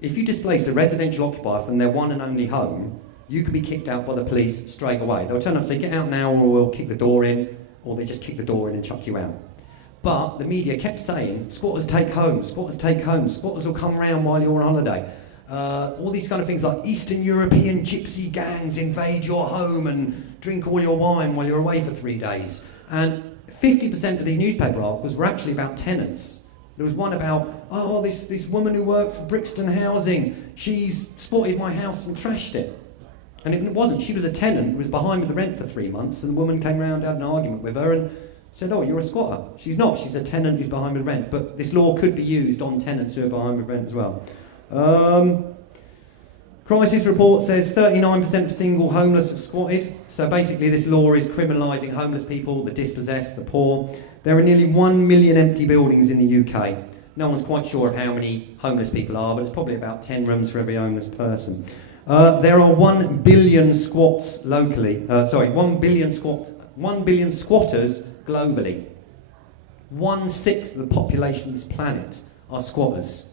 If you displace a residential occupier from their one and only home, you can be kicked out by the police straight away. They'll turn up and say, get out now or we'll kick the door in, or they just kick the door in and chuck you out. But the media kept saying, squatters take homes, squatters take homes, squatters will come around while you're on holiday. All these kind of things like Eastern European gypsy gangs invade your home and drink all your wine while you're away for 3 days. And 50% of the newspaper articles were actually about tenants. There was one about, oh, this woman who works for Brixton Housing, she's spotted my house and trashed it. And it wasn't, she was a tenant who was behind with the rent for 3 months, and the woman came round, had an argument with her and said, oh, you're a squatter. She's not, she's a tenant who's behind with rent. But this law could be used on tenants who are behind with rent as well. Crisis report says 39% of single homeless have squatted. So basically this law is criminalising homeless people, the dispossessed, the poor. There are nearly 1 million empty buildings in the UK. No one's quite sure of how many homeless people are, but it's probably about 10 rooms for every homeless person. There are 1 billion squats locally. 1 billion squatters globally. 1/6 of the population of this planet are squatters.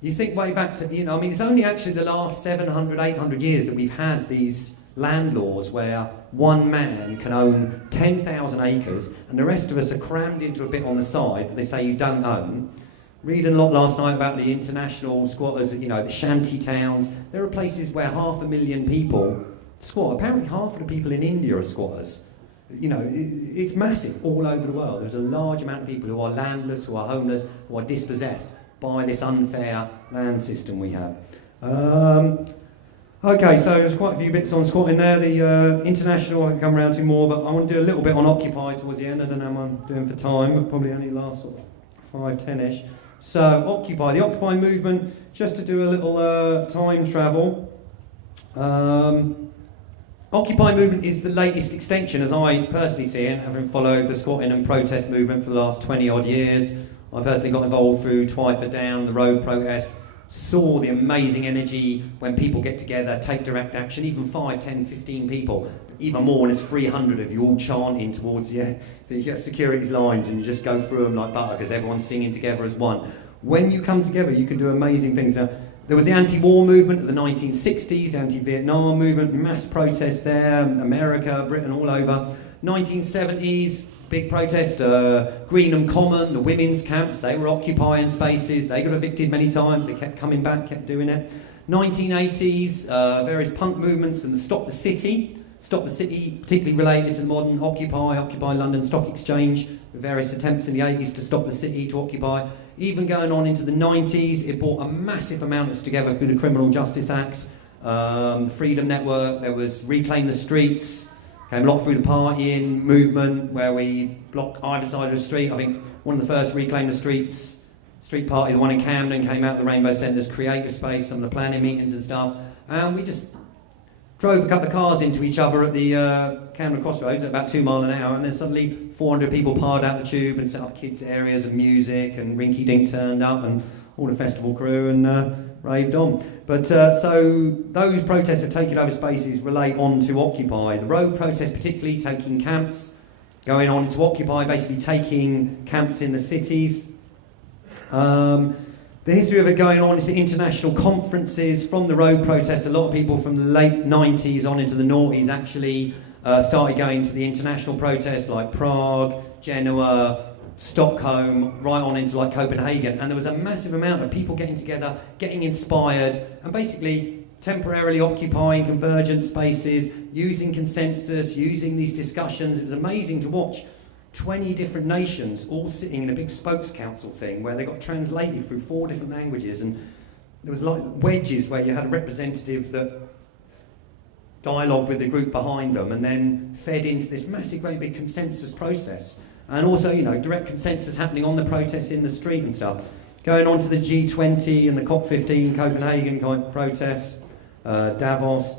You think way back to, it's only actually the last 700, 800 years that we've had these land laws where one man can own 10,000 acres and the rest of us are crammed into a bit on the side that they say you don't own. Reading a lot last night about the international squatters, the shanty towns. There are places where 500,000 people squat. Apparently half of the people in India are squatters. It's massive all over the world. There's a large amount of people who are landless, who are homeless, who are dispossessed by this unfair land system we have. Okay, so there's quite a few bits on squatting there. The international I can come around to more, but I want to do a little bit on Occupy towards the end. I don't know how I'm doing for time, but probably only last sort of 5-10ish. So Occupy, the Occupy movement, just to do a little time travel. Occupy movement is the latest extension, as I personally see it, having followed the squatting and protest movement for the last 20 odd years. I personally got involved through Twyford Down, the road protests, saw the amazing energy when people get together, take direct action, even 5, 10, 15 people, even more when it's 300 of you all chanting towards the security's lines and you just go through them like butter because everyone's singing together as one. When you come together, you can do amazing things. Now, there was the anti-war movement of the 1960s, anti-Vietnam movement, mass protests there, America, Britain, all over. 1970s, big protest, Greenham Common, the women's camps, they were occupying spaces, they got evicted many times, they kept coming back, kept doing it. 1980s, various punk movements and the Stop the City, particularly related to the modern Occupy London Stock Exchange, with various attempts in the 80s to stop the city, to occupy. Even going on into the 90s, it brought a massive amount of us together through the Criminal Justice Act, the Freedom Network, there was Reclaim the Streets, came a lot through the partying movement where we blocked either side of the street. I think one of the first Reclaim the Streets street party, the one in Camden, came out of the Rainbow Centre's creative space, some of the planning meetings and stuff, and we just drove a couple of cars into each other at the Camden Crossroads at about 2 miles an hour, and then suddenly 400 people piled out the tube and set up kids' areas and music, and Rinky Dink turned up and all the festival crew and raved on. But so those protests have taken over spaces relate on to Occupy. The road protests particularly taking camps, going on to Occupy, basically taking camps in the cities. The history of it going on is the international conferences from the road protests. A lot of people from the late 90s on into the noughties actually started going to the international protests like Prague, Genoa, Stockholm, right on into like Copenhagen. And there was a massive amount of people getting together, getting inspired, and basically temporarily occupying convergent spaces, using consensus, using these discussions. It was amazing to watch 20 different nations all sitting in a big spokes council thing where they got translated through 4 different languages, and there was like wedges where you had a representative that dialogued with the group behind them and then fed into this massive, great big consensus process. And also, you know, direct consensus happening on the protests in the street and stuff. Going on to the G20 and the COP15 Copenhagen kind of protests, Davos.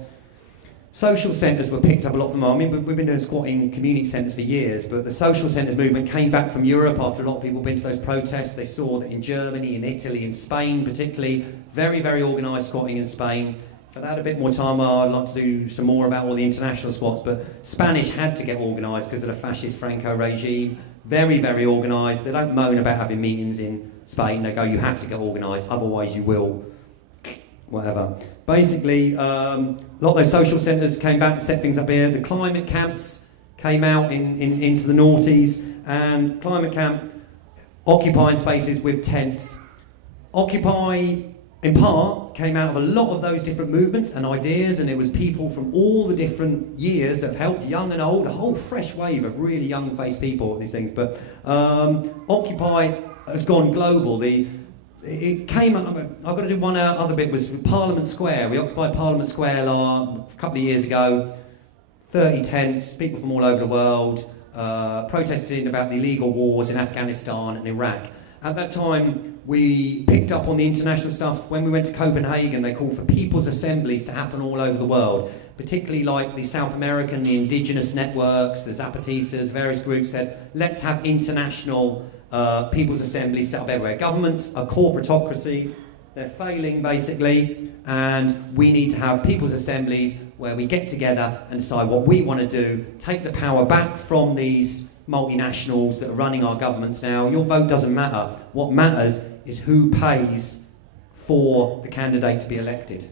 Social centres were picked up a lot from. I mean, we've been doing squatting community centres for years, but the social centres movement came back from Europe after a lot of people had been to those protests. They saw that in Germany, in Italy, in Spain particularly, very, very organised squatting in Spain. If I had a bit more time, I'd like to do some more about all the international squats, but Spanish had to get organised because of the fascist Franco regime. Very, very organised. They don't moan about having meetings in Spain. They go, you have to get organised, otherwise you will, whatever. Basically, a lot of those social centres came back and set things up here. The climate camps came out into the noughties, and climate camp occupying spaces with tents. Occupy, in part, came out of a lot of those different movements and ideas, and it was people from all the different years that have helped, young and old, a whole fresh wave of really young-faced people at these things. But Occupy has gone global. It came up, I've got to do one other bit, was Parliament Square. We occupied Parliament Square a couple of years ago. 30 tents, people from all over the world, protesting about the illegal wars in Afghanistan and Iraq. At that time, we picked up on the international stuff. When we went to Copenhagen, they called for people's assemblies to happen all over the world, particularly like the South American, the indigenous networks, the Zapatistas, various groups said, let's have international people's assemblies set up everywhere. Governments are corporatocracies, they're failing basically, and we need to have people's assemblies where we get together and decide what we want to do, take the power back from these multinationals that are running our governments now. Your vote doesn't matter. What matters is who pays for the candidate to be elected.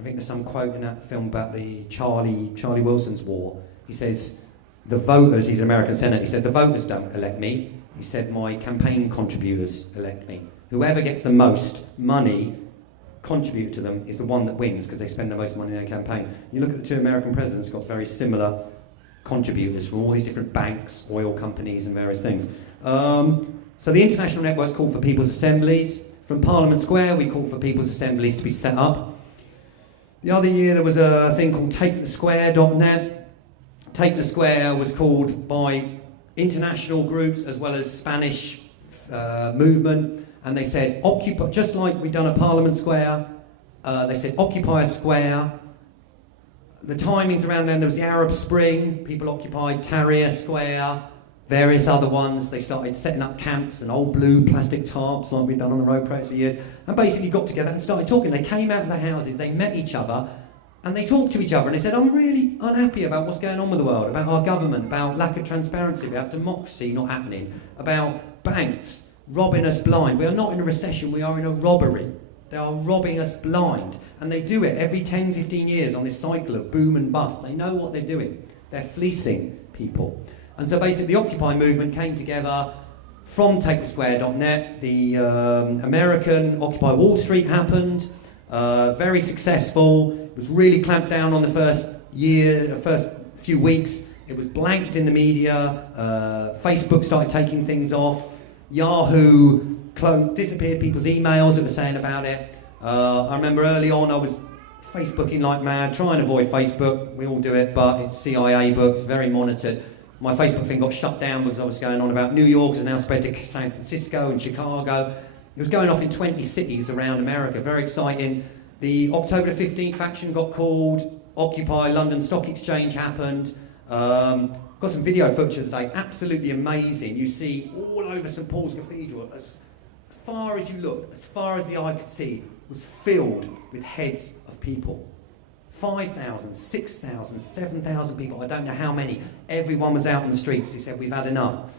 I think there's some quote in that film about the Charlie Wilson's war. He says, the voters, he's an American senator, he said, the voters don't elect me. He said, my campaign contributors elect me. Whoever gets the most money contributed to them is the one that wins because they spend the most money in their campaign. You look at the 2 American presidents, got very similar contributors from all these different banks, oil companies and various things. So the international networks called for people's assemblies. From Parliament Square, we called for people's assemblies to be set up. The other year there was a thing called TakeTheSquare.net. Take the Square was called by international groups as well as Spanish movement, and they said, occupy, just like we'd done at Parliament Square, they said, occupy a square. The timings around then, there was the Arab Spring, people occupied Tahrir Square, various other ones. They started setting up camps and old blue plastic tarps like we'd done on the road press for years, and basically got together and started talking. They came out of the houses, they met each other, and they talked to each other, and they said, I'm really unhappy about what's going on with the world, about our government, about lack of transparency, about democracy not happening, about banks robbing us blind. We are not in a recession, we are in a robbery. They are robbing us blind. And they do it every 10, 15 years on this cycle of boom and bust. They know what they're doing. They're fleecing people. And so basically the Occupy movement came together from TakeTheSquare.net. The American Occupy Wall Street happened. Very successful. It was really clamped down on the first few weeks. It was blanked in the media. Facebook started taking things off. Yahoo disappeared people's emails that were saying about it. I remember early on I was Facebooking like mad, trying to avoid Facebook. We all do it, but it's CIA books, very monitored. My Facebook thing got shut down because I was going on about New York, has now spread to San Francisco and Chicago. It was going off in 20 cities around America, very exciting. The October 15th action got called, Occupy London Stock Exchange happened. Got some video footage of the day, absolutely amazing. You see all over St Paul's Cathedral, as far as you look, as far as the eye could see, was filled with heads of people. 5,000, 6,000, 7,000 people, I don't know how many. Everyone was out on the streets. He said, we've had enough.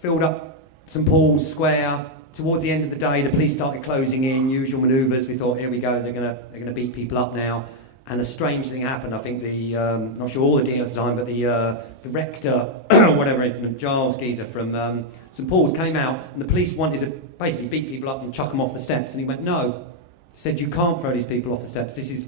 Filled up St Paul's Square, towards the end of the day, the police started closing in, usual manoeuvres. We thought, here we go, they're gonna beat people up now. And a strange thing happened. I think not sure all the details at the time, but the rector, whatever it is, Giles Geezer from St Paul's came out, and the police wanted to basically beat people up and chuck them off the steps. And he went, no. He said, you can't throw these people off the steps. This is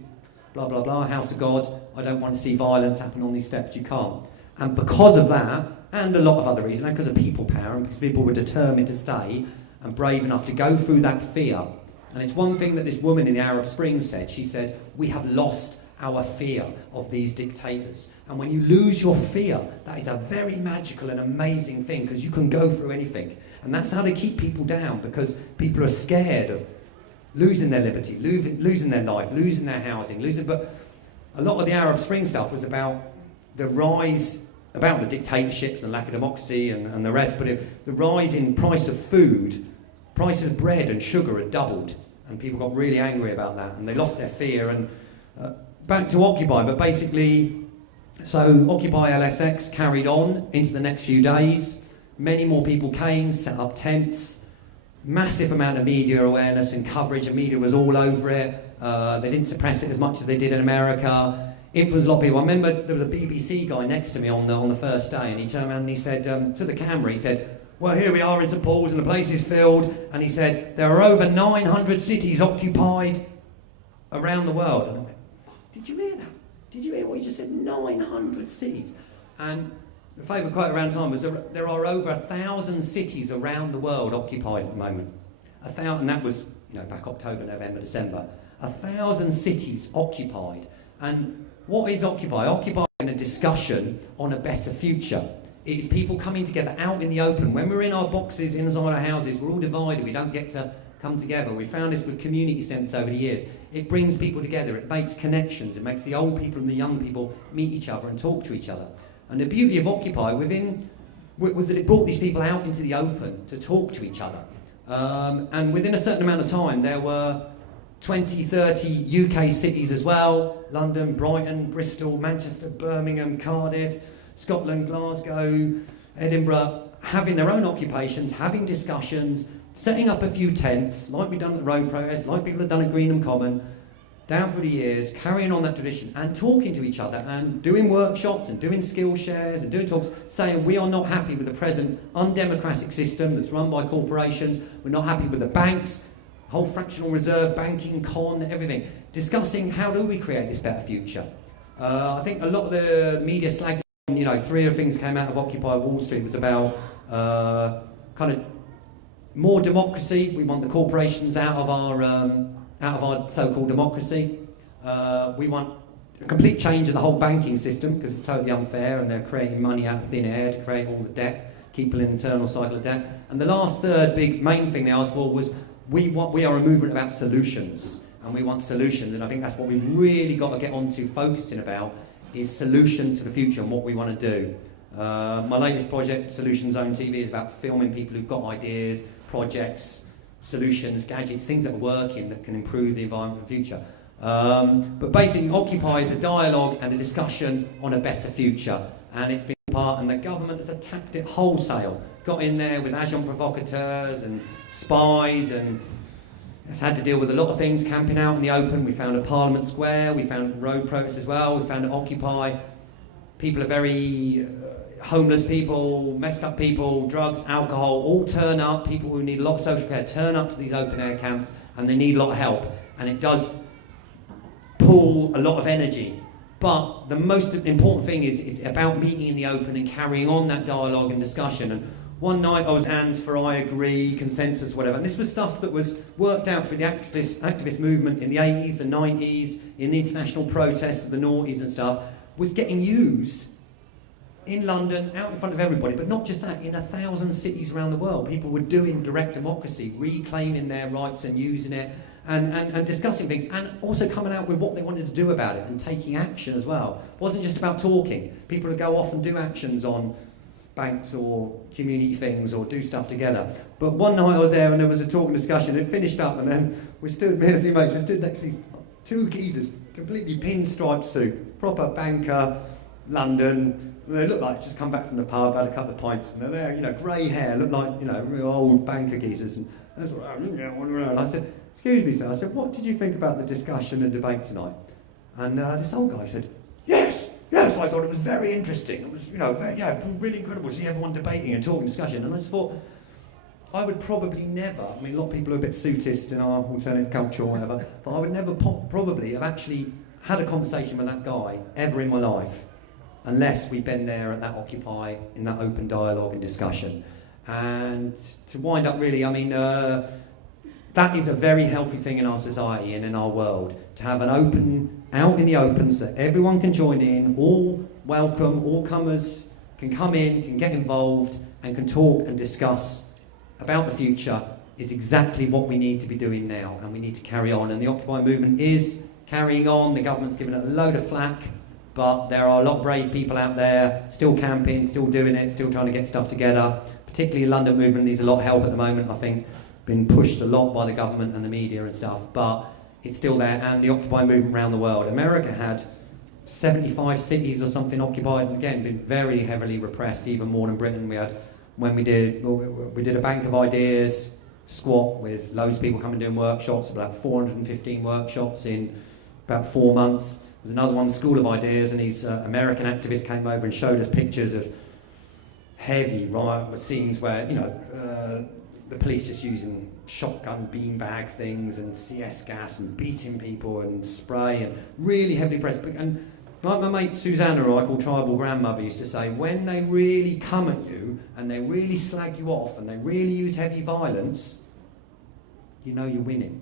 blah, blah, blah, house of God. I don't want to see violence happen on these steps. You can't. And because of that, and a lot of other reasons, and because of people power, and because people were determined to stay and brave enough to go through that fear. And it's one thing that this woman in the Arab Spring said. She said, we have lost our fear of these dictators. And when you lose your fear, that is a very magical and amazing thing, because you can go through anything. And that's how they keep people down, because people are scared of losing their liberty, losing their life, losing their housing, but a lot of the Arab Spring stuff was about the rise, about the dictatorships and lack of democracy and the rest, but the rise in price of food, prices of bread and sugar had doubled, and people got really angry about that, and they lost their fear. And back to Occupy, but basically, so Occupy LSX carried on into the next few days. Many more people came, set up tents, massive amount of media awareness and coverage, and media was all over it. They didn't suppress it as much as they did in America. Influenced a lot of people. I remember there was a BBC guy next to me on the first day, and he turned around and he said to the camera, he said, well, here we are in St Paul's and the place is filled, and he said, there are over 900 cities occupied around the world. And I went, did you hear that? Did you hear what he just said? 900 cities. And the favourite quote around time was, there are over 1,000 cities around the world occupied at the moment. 1,000, and that was back October, November, December. 1,000 cities occupied. And what is Occupy? Occupy is a discussion on a better future. It is people coming together out in the open. When we're in our boxes inside our houses, we're all divided. We don't get to come together. We found this with community centres over the years. It brings people together. It makes connections. It makes the old people and the young people meet each other and talk to each other. And the beauty of Occupy was that it brought these people out into the open to talk to each other. And within a certain amount of time, there were 20, 30 UK cities as well. London, Brighton, Bristol, Manchester, Birmingham, Cardiff, Scotland, Glasgow, Edinburgh, having their own occupations, having discussions, setting up a few tents, like we've done at the road protest, like people have done at Greenham Common, down through the years, carrying on that tradition and talking to each other and doing workshops and doing skill shares and doing talks, saying we are not happy with the present undemocratic system that's run by corporations, we're not happy with the banks, whole fractional reserve, banking, con, everything. Discussing how do we create this better future. I think a lot of the media slagged, three of the things came out of Occupy Wall Street was about kind of more democracy. We want the corporations out of our so-called democracy. We want a complete change of the whole banking system because it's totally unfair and they're creating money out of thin air to create all the debt, keep an internal cycle of debt. And the last third big main thing they asked for was we are a movement about solutions, and we want solutions, and I think that's what we've really got to get onto focusing about is solutions for the future and what we want to do. My latest project, Solution Zone TV, is about filming people who've got ideas, projects, solutions, gadgets, things that are working that can improve the environment in the future. But basically, Occupy is a dialogue and a discussion on a better future, and it's been part, and the government has attacked it wholesale. Got in there with agents provocateurs and spies, and has had to deal with a lot of things, camping out in the open. We found at Parliament Square, we found road protests as well, we found at Occupy. People are very homeless people, messed up people, drugs, alcohol, all turn up. People who need a lot of social care turn up to these open air camps, and they need a lot of help. And it does pull a lot of energy. But the most important thing is about meeting in the open and carrying on that dialogue and discussion. And one night I was hands for I agree, consensus, whatever. And this was stuff that was worked out for the activist movement in the 80s, the 90s, in the international protests of the noughties and stuff, was getting used in London, out in front of everybody, but not just that, in 1,000 cities around the world. People were doing direct democracy, reclaiming their rights and using it, and discussing things, and also coming out with what they wanted to do about it, and taking action as well. It wasn't just about talking. People would go off and do actions on banks or community things or do stuff together. But one night I was there and there was a talk and discussion, it finished up, and then me and a few mates, we stood next to these two geezers, completely pinstripe suit, proper banker, London. They looked like just come back from the pub, had a couple of pints, and they're there, grey hair, looked like, real old banker geezers. And That's what and I said, excuse me, sir. I said, what did you think about the discussion and debate tonight? And this old guy said, yes, I thought it was very interesting. It was, really incredible to see everyone debating and talking, discussion. And I just thought, I would probably never, I mean, a lot of people are a bit suitist in our alternative culture or whatever, but I would never probably have actually had a conversation with that guy ever in my life, unless we'd been there at that Occupy, in that open dialogue and discussion. And to wind up really, I mean, that is a very healthy thing in our society and in our world, to have an open, out in the open, so everyone can join in, all welcome, all comers can come in, can get involved, and can talk and discuss about the future, is exactly what we need to be doing now, and we need to carry on. And the Occupy movement is carrying on. The government's given it a load of flack, but there are a lot of brave people out there still camping, still doing it, still trying to get stuff together. Particularly the London movement needs a lot of help at the moment, I think, been pushed a lot by the government and the media and stuff, but it's still there. And the Occupy movement around the world. America had 75 cities or something occupied, and again, been very heavily repressed, even more than Britain. We did a Bank of Ideas squat with loads of people coming doing workshops, about 415 workshops in about 4 months. There's another one, School of Ideas, and these American activists came over and showed us pictures of heavy riot scenes where, the police just using shotgun beanbag things and CS gas and beating people and spray and really heavily pressed. And like my mate Susanna, who I call Tribal Grandmother, used to say, when they really come at you and they really slag you off and they really use heavy violence, you know you're winning.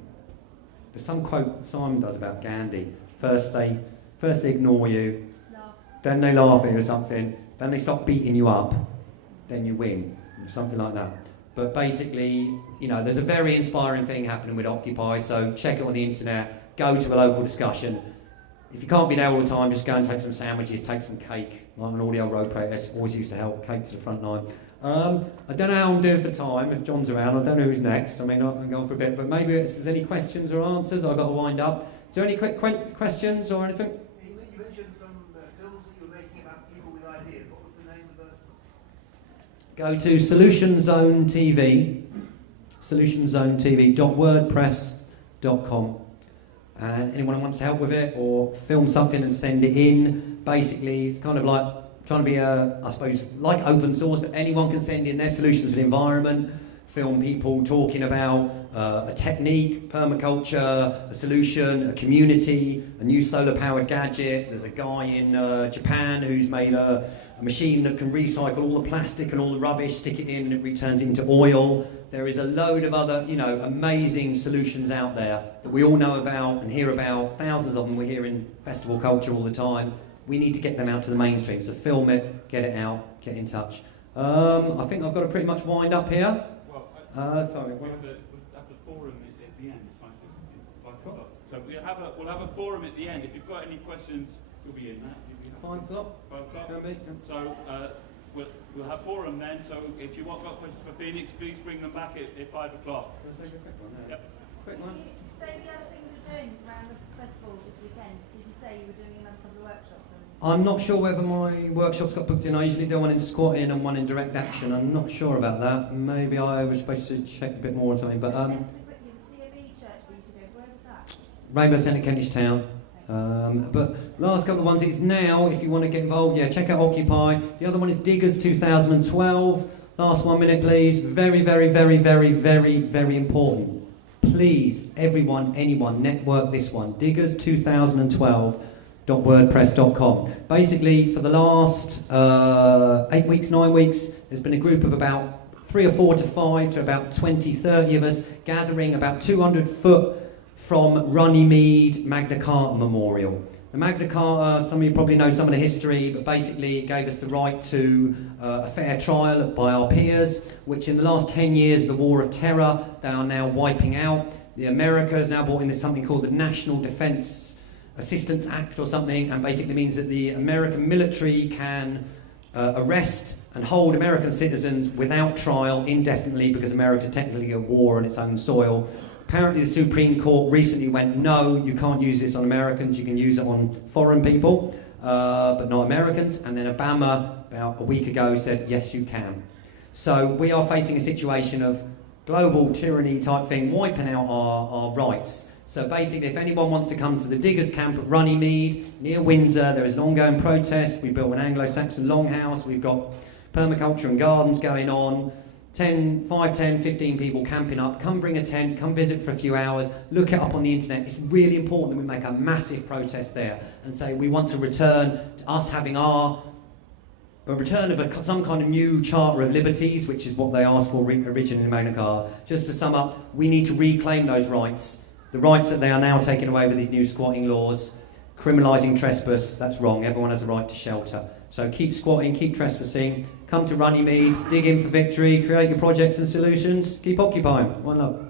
There's some quote Simon does about Gandhi. First they ignore you, then they laugh at you or something, then they stop beating you up, then you win, something like that. But basically, there's a very inspiring thing happening with Occupy, so check it on the internet, go to a local discussion. If you can't be there all the time, just go and take some sandwiches, take some cake, like on all the old road protests, always used to help, cake to the front line. I don't know how I'm doing for time, if John's around, I don't know who's next, I mean, I can go on for a bit, but maybe if there's any questions or answers, I've got to wind up. Is there any quick questions or anything? You mentioned some films that you were making about people with ideas. What was the name of the... Go to Solution Zone TV, solutionsonetv.wordpress.com. And anyone who wants to help with it or film something and send it in, basically it's kind of like trying to be I suppose, like open source, but anyone can send in their solutions for the environment, film people talking about a technique, permaculture, a solution, a community, a new solar-powered gadget. There's a guy in Japan who's made a machine that can recycle all the plastic and all the rubbish, stick it in and it returns into oil. There is a load of other, amazing solutions out there that we all know about and hear about. Thousands of them we hear in festival culture all the time. We need to get them out to the mainstream. So film it, get it out, get in touch. I think I've got to pretty much wind up here. Well, sorry. We'll have the forum at the end. 5 o'clock. So we'll have a forum at the end. If you've got any questions, you'll be in that. 5 o'clock. 5 o'clock. So, we'll have forum then. So if you want got questions for Pheonixs, please bring them back at 5 o'clock. Can I take a quick one? Yep. Quick one. Did you say the other things you're doing around the festival this weekend? Did you say you were doing another couple of workshops? I'm not sure whether my workshops got booked in. I usually do one in squatting and one in direct action. I'm not sure about that. Maybe I was supposed to check a bit more or something. But quickly, the COB church for you to go. Where was that? Rainbow Centre, Kentish Town. But last couple of ones is now, if you want to get involved, check out Occupy. The other one is Diggers 2012. Last 1 minute, please. Very, very, very, very, very, very important. Please, anyone, network this one. Diggers 2012.wordpress.com. Basically, for the last 8 weeks, 9 weeks, there's been a group of about 3 or 4 to 5 to about 20, 30 of us gathering about 200 foot from Runnymede Magna Carta Memorial. The Magna Carta, some of you probably know some of the history, but basically it gave us the right to a fair trial by our peers, which in the last 10 years, the war of terror, they are now wiping out. The America has now brought in something called the National Defense Assistance Act or something, and basically means that the American military can arrest and hold American citizens without trial indefinitely because America's technically at war on its own soil. Apparently the Supreme Court recently went, no, you can't use this on Americans, you can use it on foreign people, but not Americans. And then Obama, about a week ago, said, yes, you can. So we are facing a situation of global tyranny type thing, wiping out our rights. So basically, if anyone wants to come to the diggers' camp at Runnymede, near Windsor, there is an ongoing protest. We built an Anglo-Saxon longhouse. We've got permaculture and gardens going on. 5, 10, 15 people camping up. Come bring a tent, come visit for a few hours, look it up on the internet. It's really important that we make a massive protest there and say we want to return to us having a return of some kind of new Charter of Liberties, which is what they asked for originally in Magna Carta. Just to sum up, we need to reclaim those rights. The rights that they are now taking away with these new squatting laws. Criminalising trespass, that's wrong. Everyone has a right to shelter. So keep squatting, keep trespassing, come to Runnymede, dig in for victory, create your projects and solutions, keep occupying. One love.